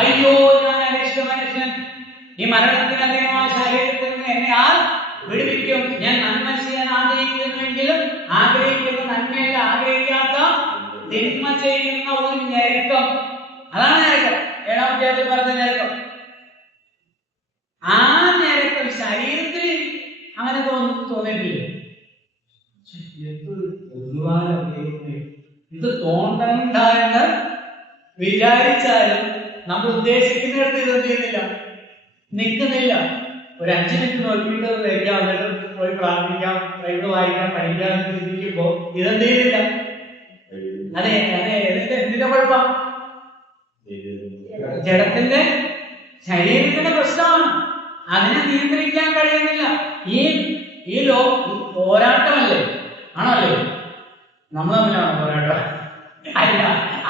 അയ്യോ ഞാൻ അരിഷ്ട മനുഷ്യൻ, ഈ മരണത്തിന് അധികമായ ശരീരത്തിൽ നിന്ന് എന്നെ ആർ വിടുവിക്കും? ഞാൻ നന്മ ചെയ്യാൻ ആഗ്രഹിക്കുന്നുവെങ്കിലും ആഗ്രഹിക്കുന്ന നന്മയല്ല, ആഗ്രഹിക്കാത്ത തിന്മ ചെയ്യുന്ന ഒരു ഞരക്കം. അതാണ് ഞരക്കം. 7-ാം അധ്യായത്തിൽ പറഞ്ഞ ഞരക്കം. ആ ഞരക്കം ശരീരത്തിൽ അങ്ങനെ തോന്നിയിട്ടില്ലേ? ഇത് തോന്നണ്ട എന്ന് വിചാരിച്ചാലും നമ്മൾ ഉദ്ദേശിക്കുന്നിടത്ത് ഇത് എന്ത് ചെയ്യുന്നില്ല, നിൽക്കുന്നില്ല. ഒരു 5 മിനിറ്റ് നോക്കിയിട്ട് വയ്ക്കാം, എന്നിട്ട് പോയി പ്രാർത്ഥിക്കാം, ബൈബിൾ വായിക്കാം, പഠിക്കാം എന്ന് ചിന്തിക്കുമ്പോ ഇതെന്ത് ചെയ്യുന്നില്ല. അതെ അതെ എന്തിന്റെ കുഴപ്പം? ജഡത്തിന്റെ ശരീരത്തിന്റെ പ്രശ്നമാണ്. അതിനെ നിയന്ത്രിക്കാൻ കഴിയുന്നില്ല. ഈ പോരാട്ടമല്ലേ? ആണല്ലേ? നമ്മൾ തമ്മിലാണോ പോരാട്ടം? അല്ല,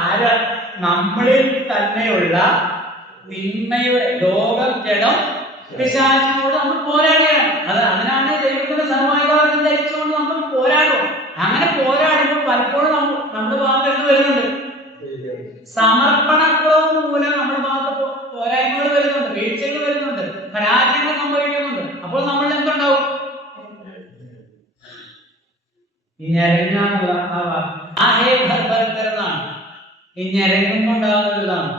ആരാ? നമ്മളിൽ തന്നെയുള്ള തിന്മയുടെ ലോകം, ജഡം, പിശാചിനോട് നമ്മൾ പോരാടുകയാണ്. അതിനാണ് ദൈവത്തിന്റെ സർവ്വൈവാദം ധരിച്ചുകൊണ്ട് നമ്മൾ പോരാടും. അങ്ങനെ പോരാടുമ്പോൾ പലപ്പോഴും നമ്മുടെ ഭാഗത്ത് എന്ത് വരുന്നുണ്ട്? സമർപ്പണക്കുറവ് മൂലം നമ്മുടെ ഭാഗത്ത് പോരായ്മകൾ വരുന്നുണ്ട്, വീഴ്ചകൾ വരുന്നുണ്ട്, പരാജയങ്ങൾ സംഭവിക്കുന്നുണ്ട്. അപ്പോൾ നമ്മൾ എന്തുണ്ടാവും? ഈ ഞരങ്ങാന്നുള്ള ഈ ഞരങ്ങുമ്പോണ്ടാവുന്നതാണ്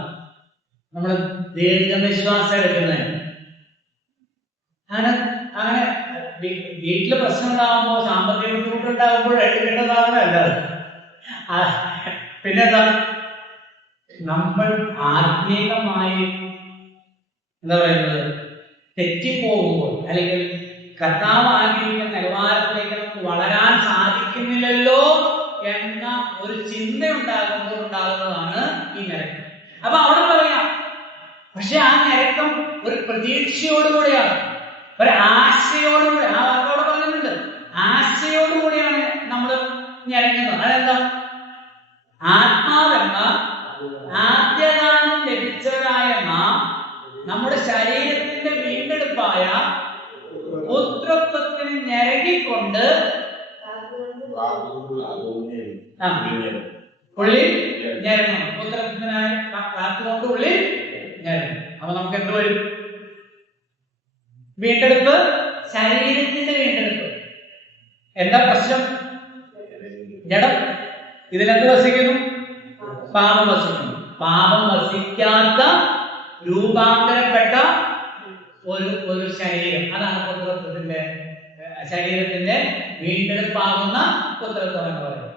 നമ്മൾ ദീർഘനിശ്വാസം എടുക്കുന്നത്. അങ്ങനെ വീട്ടില് പ്രശ്നം ഉണ്ടാകുമ്പോ, സാമ്പത്തിക ബുദ്ധിമുട്ടുണ്ടാകുമ്പോൾ എടുക്കേണ്ടതാവുന്നതല്ല. പിന്നെന്താ? നമ്മൾ ആത്മീയമായി എന്താ പറയുന്നത്, തെറ്റിപ്പോകുമ്പോൾ അല്ലെങ്കിൽ കർത്താവ് ആഗ്രഹിക്കുന്ന നിലവാരത്തിലേക്ക് നമുക്ക് വളരാൻ സാധിക്കുന്നില്ലല്ലോ എന്ന ഒരു ചിന്ത ഉണ്ടാകുന്നതാണ് ഈ ഞരക്കം. അപ്പൊ അവിടെ പറയാം, പക്ഷെ ആ ഞരക്കം ഒരു പ്രതീക്ഷയോടുകൂടിയാണ്, ഒരു ആശയോടുകൂടി. ആ വാക്കോടെ പറഞ്ഞിട്ടുണ്ട്, ആശയോടുകൂടിയാണ് നമ്മൾ ഞരങ്ങുന്നത്. അതെന്താ? ആത്മാവെന്ന ആദ്യദാനം ലഭിച്ചവരായ നാം നമ്മുടെ ശരീരത്തിന്റെ വീണ്ടെടുപ്പായ പുത്രത്വത്തിന് ഞരങ്ങിക്കൊണ്ട് ഉള്ളിൽ ഞരങ്ങണം. പുത്രത്വത്തിനായി കാത്തുകൊണ്ട് ഉള്ളിൽ ഞരങ്ങണം. അപ്പൊ നമുക്ക് എന്ത് വരും? വീണ്ടെടുപ്പ്, ശരീരത്തിന്റെ വീണ്ടെടുപ്പ്. എന്താ പ്രശ്നം? ജഡം. ഇതിലെന്ത് വസിക്കുന്നു? പാപം വസിക്കുന്നു. പാപം വസിക്കാത്ത രൂപാന്തരപ്പെട്ട ഒരു ശരീരം, അതാണ് പുത്രത്വത്തിന്റെ, ശരീരത്തിന്റെ വീണ്ടെടുപ്പാകുന്ന പുത്രത്വം എന്ന് പറയുന്നത്.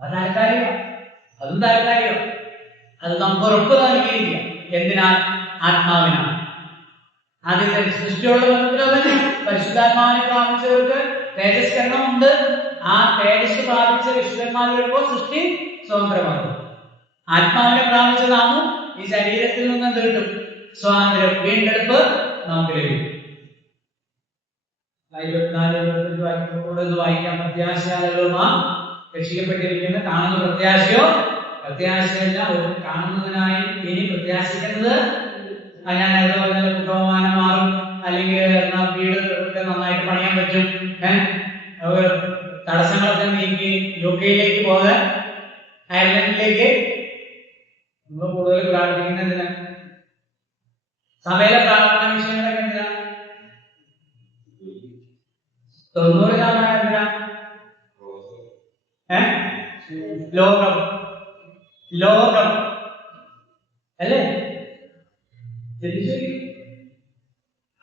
അത് താൽക്കാലികം, അതും താൽക്കാലികം. അത് നമുക്ക് ഉറപ്പ് നൽകിയില്ല. എന്തിനാൽ? ആത്മാവിനാണ്. ആദ്യത്തെ സൃഷ്ടിയുള്ള ബന്ധത്തിലോ തന്നെ പരിശുദ്ധാത്മാവിനെ പ്രാപിച്ചവർക്ക് തേജസ്കരണമുണ്ട്. ആ തേജസ് പ്രാപിച്ച വിശുദ്ധന്മാർ വരുമ്പോൾ സൃഷ്ടി സ്വതന്ത്രമാകും. ആത്മാവിനെ പ്രാപിച്ച നാമും ഈ ശരീരത്തിൽ നിന്ന് എന്ത് കിട്ടും? സ്വാതന്ത്ര്യം, വീണ്ടെടുപ്പ് നമുക്ക് ലഭിക്കും. 24-25 വായിക്കാം. പ്രത്യാശയാലുമാ രക്ഷിക്കപ്പെട്ടിരിക്കുന്ന കാണുന്ന പ്രത്യാശയോ പ്രത്യാശയല്ല, കാണുന്നതിനായി ഇനി പ്രത്യാശിക്കുന്നത്. ഞാൻ അതുപോലെ കുടുംബമാനം മാറും, അല്ലെങ്കിൽ വീട് നന്നായിട്ട് പണിയാൻ പറ്റും, തടസ്സങ്ങളൊക്കെ നീക്കി യുകെയിലേക്ക് പോകാൻ, അയർലൻഡിലേക്ക് നമ്മൾ കൂടുതൽ പ്രാർത്ഥിക്കുന്നതിന് സഭയിലെ പ്രാർത്ഥന വിഷയങ്ങളൊക്കെ എന്തിനാ? 90% എന്തിനാ? ലോകം. അല്ലേ?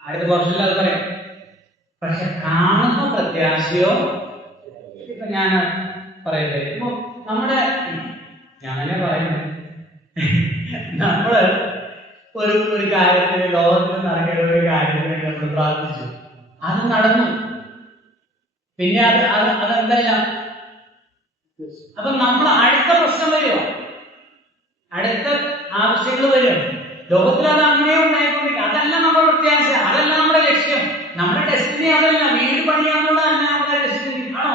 അടുത്ത വർഷത്തിൽ അത് പറയാം. പക്ഷെ കാണുന്ന പ്രത്യാശയോ, ഇപ്പൊ ഞാൻ പറയട്ടെ, ഇപ്പൊ നമ്മുടെ ഞാനെ പറയുന്നത് നമ്മള് ഒരു കാര്യത്തിന്, ലോകത്തിൽ നടക്കേണ്ട ഒരു കാര്യത്തിന് നമ്മൾ പ്രാർത്ഥിച്ചു, അത് നടന്നു. പിന്നെ അതെന്തല്ല. അപ്പൊ നമ്മൾ അടുത്ത പ്രശ്നം വരുമോ, അടുത്ത ആവശ്യങ്ങൾ വരും. ലോകത്തിൽ അത് അങ്ങനെ ഉണ്ടായിക്കൊണ്ടിരിക്കും. അതല്ല നമ്മുടെ പ്രത്യാശ, അതല്ല നമ്മുടെ ലക്ഷ്യം. നമ്മുടെ ഡെസ്റ്റിനി അതല്ല. വീട് പണിയാന്നുള്ളതല്ല നമ്മുടെ ഡെസ്റ്റിനി. ആണോ?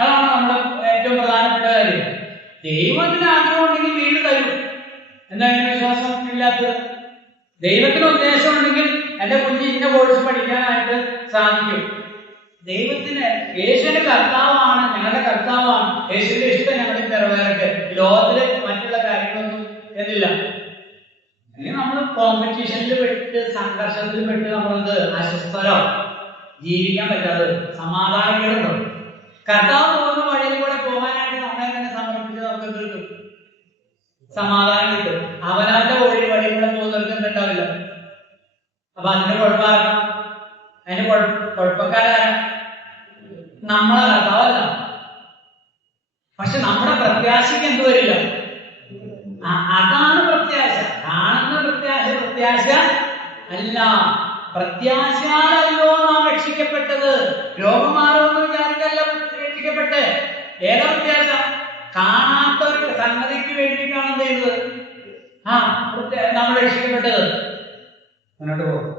അതാണ് നമ്മുടെ ഏറ്റവും പ്രധാനപ്പെട്ട കാര്യം. ദൈവത്തിന് ആഗ്രഹം ഉണ്ടെങ്കിൽ വീട് തരും. എന്താണ് വിശ്വാസം ഇല്ലാത്തത്? ദൈവത്തിന് ഉദ്ദേശം ഉണ്ടെങ്കിൽ എന്റെ കുഞ്ഞ് ഇന്ന കോഴ്സ് പഠിക്കാനായിട്ട് സാധിക്കും. ദൈവത്തിന്, യേശുവിന്റെ കർത്താവാണ്, ഞങ്ങളുടെ കർത്താവാണ്. യേശുവിന്റെ ഇഷ്ടം ഞങ്ങളുടെ നിറവേറട്ടെ. ലോകത്തിലെ മറ്റുള്ള കാര്യങ്ങളൊന്നും എന്നില്ല. അല്ലെങ്കിൽ നമ്മൾ കോമ്പറ്റീഷനിൽ പെട്ട്, സംഘർഷത്തിൽ പെട്ട് നമ്മളത് അസ്വസ്ഥരോ, ജീവിക്കാൻ പറ്റാതെ സമാധാനങ്ങളുണ്ടോ? കർത്താവ് പോകുന്ന വഴിയിൽ കൂടെ പോകാനായിട്ട് നമ്മളെ തന്നെ സമർപ്പിച്ച് നമുക്ക് കിട്ടും, സമാധാനം കിട്ടും. അവനവന്റെ വഴിയിൽ കൂടെ പോകുന്നവർക്ക് എന്തുണ്ടാവില്ല. അപ്പൊ അതിന്റെ കുഴപ്പമാകാം. അതിന്റെ കുഴപ്പക്കാരാണ് നമ്മളെ കർത്താവല്ല. പക്ഷെ നമ്മുടെ പ്രത്യാശയ്ക്ക് എന്ത് വരില്ല. അതാണ് പ്രത്യാശ. കാണുന്ന പ്രത്യാശ അല്ല. പ്രത്യാശയാലല്ലോ നാം രക്ഷിക്കപ്പെട്ടത്. രോഗമാരോന്ന് വിചാരിച്ചല്ല രക്ഷിക്കപ്പെട്ടെ. ഏതാ പ്രത്യാശ? കാണാത്ത ഒരു സംഗതിക്ക് വേണ്ടിയിട്ടാണ് എന്ത് ചെയ്തത്? നമ്മൾ രക്ഷിക്കപ്പെട്ടത്. മുന്നോട്ട് പോകും.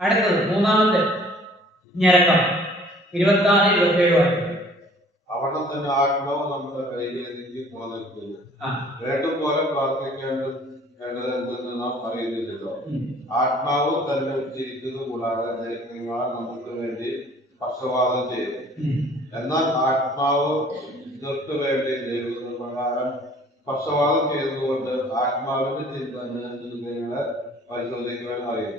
അടുത്തത് മൂന്നാമത്തെ ഞരക്കം 26-27. അവിടെ തന്നെ ആത്മാവ് നമ്മുടെ കയ്യിലേക്ക് നിൽക്കുന്നു. വേണ്ടും പോലെ പ്രാർത്ഥിക്കേണ്ടതെന്തെന്ന് നാം പറയുന്നില്ലല്ലോ. ആത്മാവ് തന്നെ ഉച്ചരിക്കുന്നത് കൂടാതെ നിങ്ങൾ നമുക്ക് വേണ്ടി പക്ഷവാദം ചെയ്തു. എന്നാൽ ആത്മാവ് ഇതൊക്കെ വേണ്ടി ദൈവത്തിന് പ്രകാരം പക്ഷവാദം ചെയ്തുകൊണ്ട് ആത്മാവിന്റെ ചിന്തകളെ പരിശോധിക്കുവാൻ അറിയും.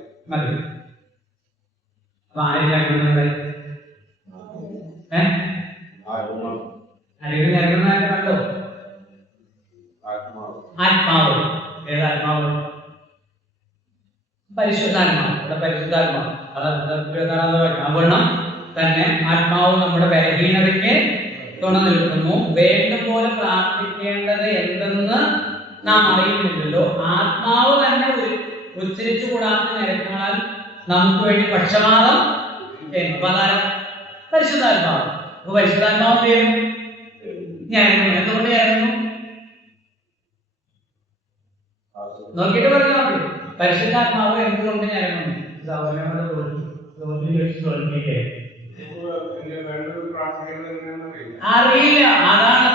ആത്മാവ് ഏതാത്മാവ്? പരിശുദ്ധാത്മാവ്. ഇവിടെ പരിശുദ്ധാത്മാവ് അതുകൊണ്ട് തന്നെ ആത്മാവ് നമ്മുടെ ബലഹീനതയ്ക്ക് തുണ നിൽക്കുന്നു. വേണ്ടും പോലെ പ്രാർത്ഥിക്കേണ്ടത് എന്തെന്ന് നാം അറിയുന്നില്ലല്ലോ. ആത്മാവ് തന്നെ ഉച്ചരിച്ചു കൂടാത്ത നിരക്കുകളാൽ നമുക്ക് വേണ്ടി പക്ഷപാതം ചെയ്യുന്നു. പരിശുദ്ധാത്മാവ്. അപ്പൊ പരിശുദ്ധാത്മാവ് ചെയ്യും ഞാനും. എന്തുകൊണ്ട് ഞാനും നോക്കിയിട്ട് പറഞ്ഞാൽ മതി. പരിശുദ്ധാത്മാവ് എന്തുകൊണ്ട് ഞാനും അറിയില്ല. അതാണ്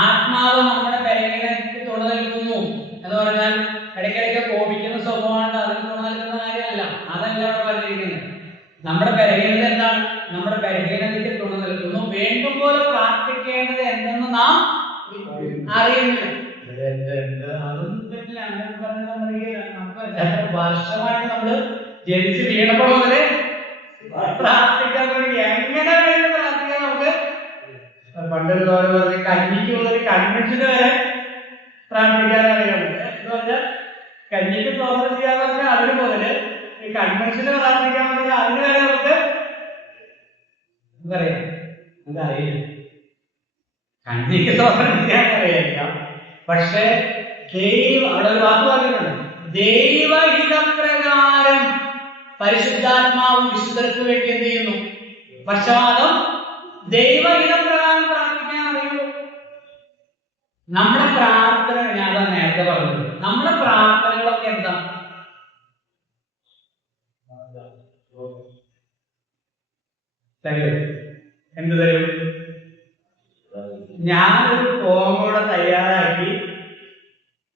ആത്മാവ് നമ്മുടെ ബലഹീനതയ്ക്ക് തുണ നിൽക്കുന്നു എന്ന് പറഞ്ഞാൽ ഇടയ്ക്കിടയ്ക്ക് കോപിക്കുന്ന സ്വഭാവമാണ്. അതിന് തുണ നിൽക്കുന്ന കാര്യമല്ല. അതല്ല അവിടെ പറഞ്ഞിരിക്കുന്നത്. നമ്മുടെ ബലഹീനത എന്താണ്? നമ്മുടെ ബലഹീനതയ്ക്ക് തുണ നിൽക്കുന്നു. വേണ്ടും പോലെ പ്രാർത്ഥിക്കേണ്ടത് എന്തെന്ന് നാം അറിയുന്നു. അതൊന്നും പറ്റില്ല. അങ്ങനെ പറഞ്ഞ നമുക്ക് വർഷമായിട്ട് നമ്മള് ജനിച്ച് വീണപ്പോൾ മുതല് പ്രാർത്ഥിക്കാൻ തുടങ്ങി. എങ്ങനെ വേണമെങ്കിലും പ്രാർത്ഥിക്കാൻ നമുക്ക്. പണ്ടൊരു തോരം പറഞ്ഞ് കഞ്ഞിക്ക് മുതൽ കൺവെൻഷന് വരെ പ്രാർത്ഥിക്കാൻ അറിയാം. എന്ന് പറഞ്ഞാൽ കഞ്ഞിക്ക് തോന്നം ചെയ്യാന്ന് പറഞ്ഞാൽ അതിന് മുതല് ഈ കൺവെൻഷന് പ്രാർത്ഥിക്കാൻ പറഞ്ഞാൽ അതിന് വരെ നമുക്ക് എന്തറിയാം. അതറിയില്ല. കഞ്ഞിക്ക് തോന്നം ചെയ്യാൻ അറിയാം. പക്ഷെ അവിടെ ഒരു വാക്ക് പറഞ്ഞിട്ടുണ്ട്. ദൈവഹിതപ്രകാരം പരിശുദ്ധാത്മാവ് വിശുദ്ധർക്ക് വേണ്ടി എന്ത് ചെയ്യുന്നു? പക്ഷപാതം. ദൈവഹിതപ്രകാരം പ്രാർത്ഥിക്കാൻ അറിയുള്ളൂ. നമ്മുടെ പ്രാർത്ഥന, ഞാൻ നേരത്തെ പറഞ്ഞത്, നമ്മുടെ പ്രാർത്ഥനകളൊക്കെ എന്താ? എന്ത് തരും? ഞാനൊരു ഫോം കൂടെ തയ്യാറാക്കി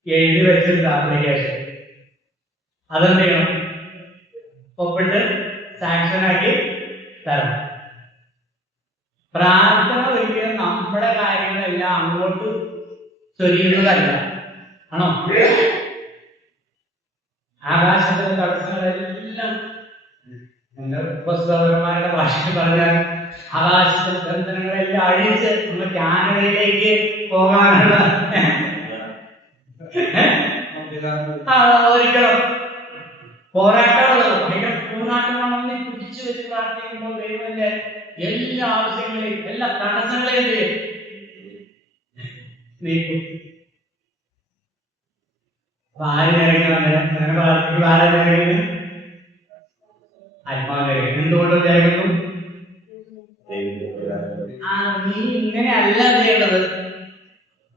എഴുതി വെച്ചിട്ടുണ്ട്, ആപ്ലിക്കേഷൻ. അതെന്ത് ചെയ്യണം? ഒപ്പിട്ട് സാങ്ഷനാക്കി തരണം. പ്രാർത്ഥന ഒരിക്കലും നമ്മുടെ കാര്യങ്ങളെല്ലാം അങ്ങോട്ട് ചൊരിയുന്നതല്ല. ആണോ? ആകാശത്തിലെ തടസ്സങ്ങളെല്ലാം എന്റെ ഉപസ്തകന്മാരുടെ ഭാഷയിൽ പറഞ്ഞാൽ ആകാശത്തിലെ ബന്ധനങ്ങളെല്ലാം അഴിച്ച് നമ്മൾ കാനഡയിലേക്ക് പോകാനുള്ള ഒരിക്കലും പോരാട്ടമുള്ളത് ഭയങ്കര പോരാട്ടമാണെന്ന് പിടിച്ചു വെച്ച് പ്രാർത്ഥിക്കുമ്പോൾ ദൈവത്തിന്റെ എല്ലാ ആവശ്യങ്ങളെയും എല്ലാ തടസ്സങ്ങളെയും നീക്കും. എന്തുകൊണ്ട് ജയിക്കുന്നു? നീ ഇങ്ങനെയല്ല ചെയ്യേണ്ടത്.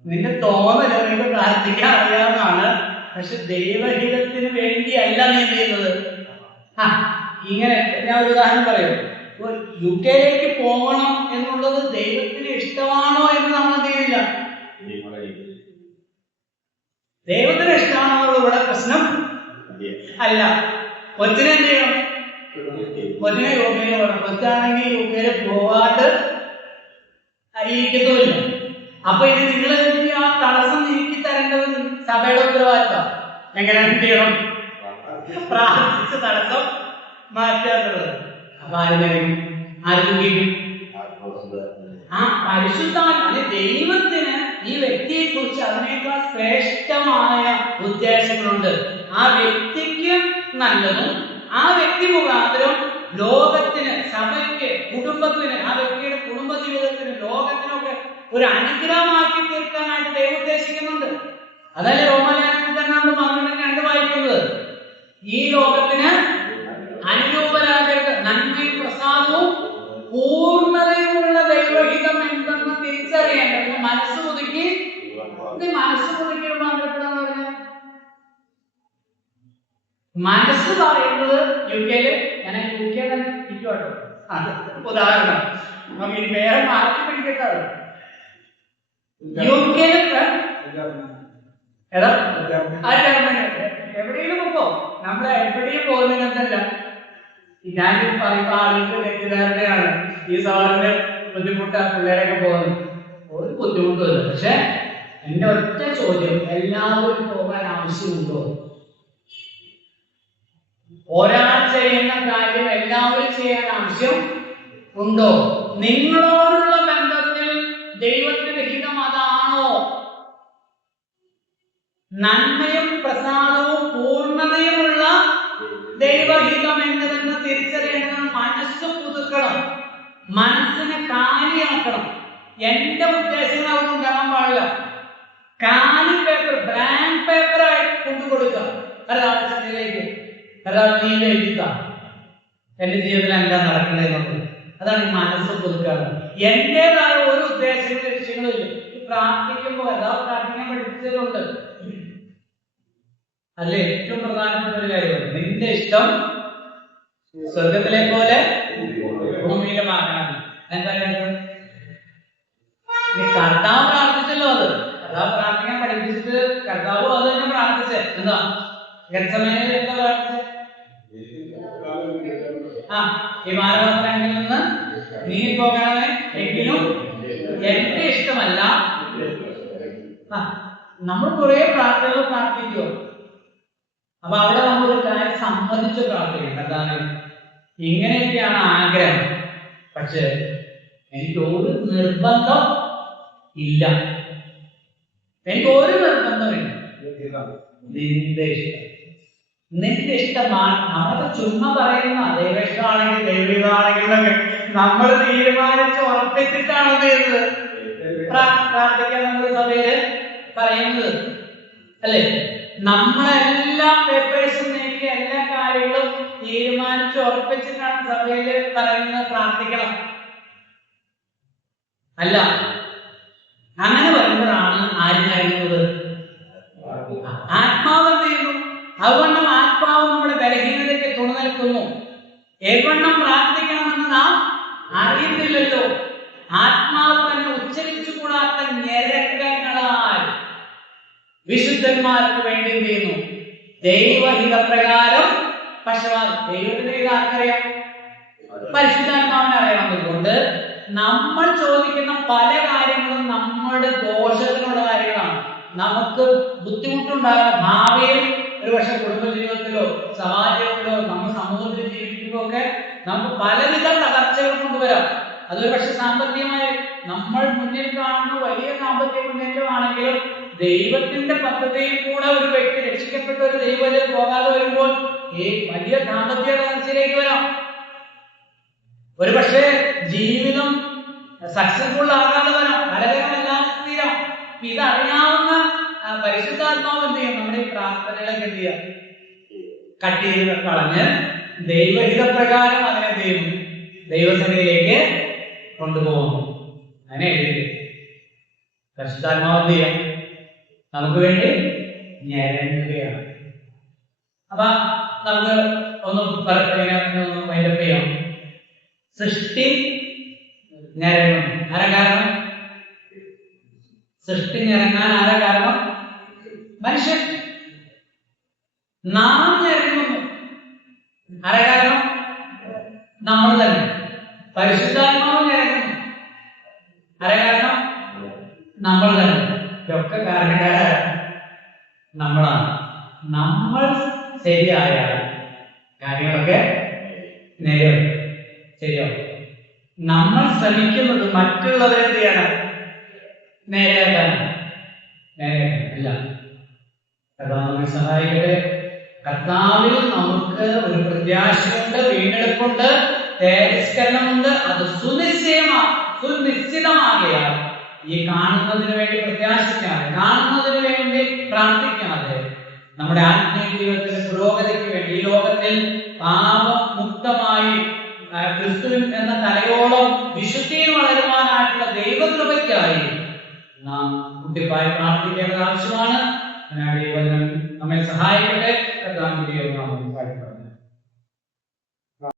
നിന്റെ തോന്നല് നിനക്ക് പ്രാർത്ഥിക്കാൻ അറിയാവുന്നതാണ്, പക്ഷെ ദൈവഹിതത്തിന് വേണ്ടിയല്ല നീ ചെയ്യുന്നത്. ഇങ്ങനെ ഞാൻ ഒരു ഉദാഹരണം പറയും. UK പോകണം എന്നുള്ളത് ദൈവത്തിന് ഇഷ്ടമാണോ എന്ന് നമ്മൾ എന്ത് ചെയ്യുന്നില്ല. ദൈവത്തിന് ഇഷ്ടമാണെന്നുള്ള ഇവിടെ പ്രശ്നം അല്ല. കൊച്ചിനെ എന്ത് ചെയ്യണം? കൊച്ചിനെ UK പോകണം. കൊച്ചാണെങ്കിൽ UK പോവാണ്ട് ഇരിക്കത്തുമില്ല. അപ്പൊ ഇത് നിങ്ങൾ ആ തടസ്സം നീക്കി തരേണ്ടത് സഭയുടെ ഉത്തരവാദിത്തം. എങ്ങനെ എന്ത് ചെയ്യണം? പ്രാർത്ഥിച്ച തടസ്സം മാറ്റാറുള്ളത്. അപ്പൊ ആരോഗ്യം ആ പരിശുദ്ധാത്മാവിനെ ദൈവത്തിന് ഈ വ്യക്തിയെ കുറിച്ച് അതിനേക്കാൾ ശ്രേഷ്ഠമായ ഉദ്ദേശങ്ങളുണ്ട്. ആ വ്യക്തിക്ക് നല്ലതും ആ വ്യക്തി മുഖാന്തരം ലോകത്തിന്, സഭയ്ക്ക്, കുടുംബത്തിന്, ആ വ്യക്തിയുടെ കുടുംബ ജീവിതത്തിന്, ലോകത്തിനൊക്കെ ഒരു അനുഗ്രഹമാക്കി തീർക്കാനായിട്ട് ദൈവം ഉദ്ദേശിക്കുന്നുണ്ട്. അതല്ലേ റോമാലേഖനത്തിൽ തന്നെ നമ്മൾ 12:2 വായിക്കുന്നത്. ഈ ലോകത്തിന് അനുരൂപരാകരുത്, നന്മയും പ്രസാദവും പൂർണ്ണതയുമുള്ള ദൈവഹിതം എന്തെന്ന് തിരിച്ചറിയേണ്ടത് മനസ്സ് പുതുക്കി. മനസ്സ് പുതുക്കി രൂപാന്തരപ്പെടാന്ന് പറഞ്ഞാൽ മനസ്സ് പറയുന്നത് UK ഞാൻ UK തന്നെ ഇരിക്കുവാട്ടോ. ഉദാഹരണം നമുക്ക് ഇനി വേറെ മാറ്റി പിടിക്കട്ടോ. UK എവിടെയെങ്കിലും പോ, നമ്മൾ എവിടെയും പോകുന്നതിനല്ല. ഞാൻ പറയുന്ന ആളുകൾക്ക് തെറ്റിദ്ധാരണയാണ് ഈ സാറിന്റെ ബുദ്ധിമുട്ട് പിള്ളേരൊക്കെ പോകുന്നത്. ഒരു ബുദ്ധിമുട്ടുമില്ല. പക്ഷെ എന്റെ ഒറ്റ ചോദ്യം, എല്ലാവരും പോകാൻ ആവശ്യമുണ്ടോ? ഒരാൾ ചെയ്യുന്ന കാര്യം എല്ലാവരും ചെയ്യാൻ ആവശ്യം ഉണ്ടോ? നിങ്ങളോടുള്ള ബന്ധത്തിൽ ദൈവത്തിന്റെ ഹിതം അതാണോ? നന്മയും പ്രസാദവും പൂർണ്ണതയുമുള്ള ദൈവഹിതം എന്നതെന്ന് തിരിച്ചറിയേണ്ടത് മനസ്സ് പുതുക്കണം, മനസ്സിനെ കാലിയാക്കണം. എന്റെ ഉദ്ദേശങ്ങൾ അവിടെ ഉണ്ടാകാൻ പാടില്ല. കാലി പേപ്പർ, ബ്ലാങ്ക് പേപ്പറായി കൊണ്ടുകൊടുക്കുക ഒരാവശ്യത്തിലേക്ക്. ഒരാൾ നീ എഴുതുക എന്റെ ജീവിതത്തിൽ എന്താ നടക്കേണ്ടതെന്നുള്ളത്. അതാണ് ഈ മനസ്സ് പുതുക്കാറ്. എന്റേതായ ഒരു ഉദ്ദേശങ്ങളും ലക്ഷ്യങ്ങളും ഇല്ല. പ്രാർത്ഥിക്കുമ്പോൾ എല്ലാ പ്രാർത്ഥിക്കാൻ പഠിപ്പിച്ചതുകൊണ്ട് അല്ല ഏറ്റവും പ്രധാനപ്പെട്ട ഒരു കാര്യമാണ് നിന്റെ ഇഷ്ടം സ്വർഗത്തിലെ പോലെ ഭൂമിയിലുമാക്കണം. എന്താ നീ കർത്താവ് പ്രാർത്ഥിച്ചല്ലോ. അത് കർത്താവ് പ്രാർത്ഥിക്കാൻ പഠിപ്പിച്ചിട്ട് കർത്താവ് അത് തന്നെ പ്രാർത്ഥിച്ചേ. എന്താ ഗെത്സമനയിൽ എന്താ പ്രാർത്ഥിച്ചേ? വിമാനവാസനങ്ങളിൽ നിന്ന് നീ പോകണമേ, എങ്കിലും എന്റെ ഇഷ്ടമല്ല. നമ്മൾ കുറെ പ്രാർത്ഥനകൾ പ്രാർത്ഥിക്കുമോ? അപ്പൊ അവിടെ നമ്മൾ ഒരു കാര്യം സമ്മതിച്ച് പ്രാർത്ഥിക്കണം. എന്താണ്? ഇങ്ങനെയൊക്കെയാണ് ആഗ്രഹം, പക്ഷെ എനിക്ക് ഒരു നിർബന്ധം ഇല്ല. എനിക്ക് ഒരു നിർബന്ധമില്ല. നിന്റെ ഇഷ്ടം, നിന്റെ ഇഷ്ടമാണ്. നമ്മൾ ചുമ്മാ പറയുന്ന ദൈവ ഇഷ്ടമാണെങ്കിൽ ദൈവികമാണെങ്കിലൊക്കെ നമ്മൾ തീരുമാനിച്ച് ഉറപ്പിച്ചിട്ടാണ് ചെയ്യുന്നത്. പ്രാർത്ഥിക്കാൻ നമ്മൾ സഭയില് പറയുന്നത് അല്ലേ? നമ്മളെല്ലാ പേപ്പേഴ്സും നീക്കി എല്ലാ കാര്യങ്ങളും തീരുമാനിച്ച് ഉറപ്പിച്ചിട്ടാണ് സഭയില് പറയുന്നത് പ്രാർത്ഥിക്കണം. അല്ല, അങ്ങനെ വരുമ്പോഴാണ് ആര് കഴിയുന്നത്? ആത്മാവ് എന്ത് ചെയ്യുന്നു? അതുകൊണ്ട് ആത്മാവ് നമ്മുടെ ബലഹീനതയ്ക്ക് തുണ നിൽക്കുന്നു. എവണ്ണം പ്രാർത്ഥിക്കണമെന്ന് നാം അറിയുന്നില്ലല്ലോ. ആത്മാവ് തന്നെ ഉച്ചരിച്ചുകൂടാത്ത ഞരക്കങ്ങളാൽ വിശുദ്ധന്മാർക്ക് വേണ്ടി എന്ത് ചെയ്യുന്നു? ദൈവഹിതപ്രകാരം. പക്ഷെ ദൈവത്തിന്റെ ഇത് ആർക്കറിയാം? പരിശുദ്ധാത്മാവിനെ അറിയാം. അതുകൊണ്ട് നമ്മൾ ചോദിക്കുന്ന പല കാര്യങ്ങളും നമ്മുടെ ദോഷത്തിനുള്ള കാര്യങ്ങളാണ്. നമുക്ക് ബുദ്ധിമുട്ടുണ്ടാകുന്ന ഭാവിയിൽ ഒരു പക്ഷെ കുടുംബ ജീവിതത്തിലോ സമാജത്തിലോ നമ്മുടെ സമൂഹത്തിൽ ജീവിക്കുമ്പോൾ ഒക്കെ നമുക്ക് പലവിധ തകർച്ചകൾ കൊണ്ടുവരാം. അതൊരു പക്ഷെ സാമ്പത്തികമായി നമ്മൾ മുന്നിൽ കാണുന്ന വലിയ സാമ്പത്തിക മുന്നേറ്റമാണെങ്കിലും ദൈവത്തിന്റെ പദ്ധതിയിൽ കൂടെ ഒരു വ്യക്തി രക്ഷിക്കപ്പെട്ട ഒരു ദൈവത്തിൽ പോകാതെ വരുമ്പോൾ ഈ വലിയ ദാമ്പത്യ തകർച്ചയിലേക്ക് വരാം. ഒരു പക്ഷേ ജീവിതം സക്സസ്ഫുൾ ആകാതെ വരാം, ഫലകരമല്ലാതെ തീരാം. ഇതറിയാവുന്ന പരിശുദ്ധാത്മാവ് എന്ത് ചെയ്യും? നമ്മുടെ ഈ പ്രാർത്ഥനകളൊക്കെ എന്ത് ചെയ്യാം? കട്ട് ചെയ്ത് കളഞ്ഞ് ദൈവഹിതപ്രകാരം അതിനെ ചെയ്യും, ദൈവസന്നിധിയിലേക്ക് കൊണ്ടുപോകുന്നു. അങ്ങനെ എഴുതി പരിശുദ്ധാത്മാവ് എന്ത് ചെയ്യാം? നമുക്ക് വേണ്ടി ഞരങ്ങുകയാണ്. അപ്പൊ നമുക്ക് ഒന്ന് വൈൻഡപ്പ് ചെയ്യാം. സൃഷ്ടി ഞരങ്ങുന്നു. ആരാ കാരണം? സൃഷ്ടി ഞരങ്ങാൻ ആരാ കാരണം? മനുഷ്യൻ. നാം ഞരങ്ങുന്നു. ആരാ കാരണം? നമ്മൾ തന്നെ. പരിശുദ്ധാത്മാവ് ഞരങ്ങുന്നു. ആരാ കാരണം? നമ്മൾ തന്നെ. ഇതൊക്കെ കാരണക്കാരാണ് നമ്മളാണ്. നമ്മൾ ശരിയായാൽ കാര്യങ്ങളൊക്കെ നേരെ ശരിയാവും. നമ്മൾ ശ്രമിക്കുന്നത് മറ്റുള്ളവരെ എന്ത് ചെയ്യണം? നേരെയാക്കാനാണ്. നേരെയല്ല. കർത്താവ് സഹായിക്കട്ടെ. കർത്താവിൽ നമുക്ക് ഒരു പ്രത്യാശയുണ്ട്, വീണ്ടെടുപ്പുണ്ട്, തേജസ്കരണമുണ്ട്. അത് സുനിശ്ചിതമാകയാൽ ഈ കാണുന്നതിന് വേണ്ടി പ്രത്യാശിക്കാതെ, കാണുന്നതിന് വേണ്ടി പ്രാർത്ഥിക്കാതെ, നമ്മുടെ ആത്മീയ ജീവിതത്തിന്റെ പുരോഗതിക്ക് വേണ്ടി ഈ ലോകത്തിൽ പാപമുക്തമായി ക്രിസ്തുവിൻ എന്ന തലയോളം വിശുദ്ധിയിൽ വളരുവാനായിട്ടുള്ള ദൈവകൃപയ്ക്കായി നാം കുട്ടിപ്പായി പ്രാർത്ഥിക്കേണ്ടത് ആവശ്യമാണ്. നമ്മെ സഹായിക്കട്ടെ. കർത്താവിന്റെ നാമത്തിൽ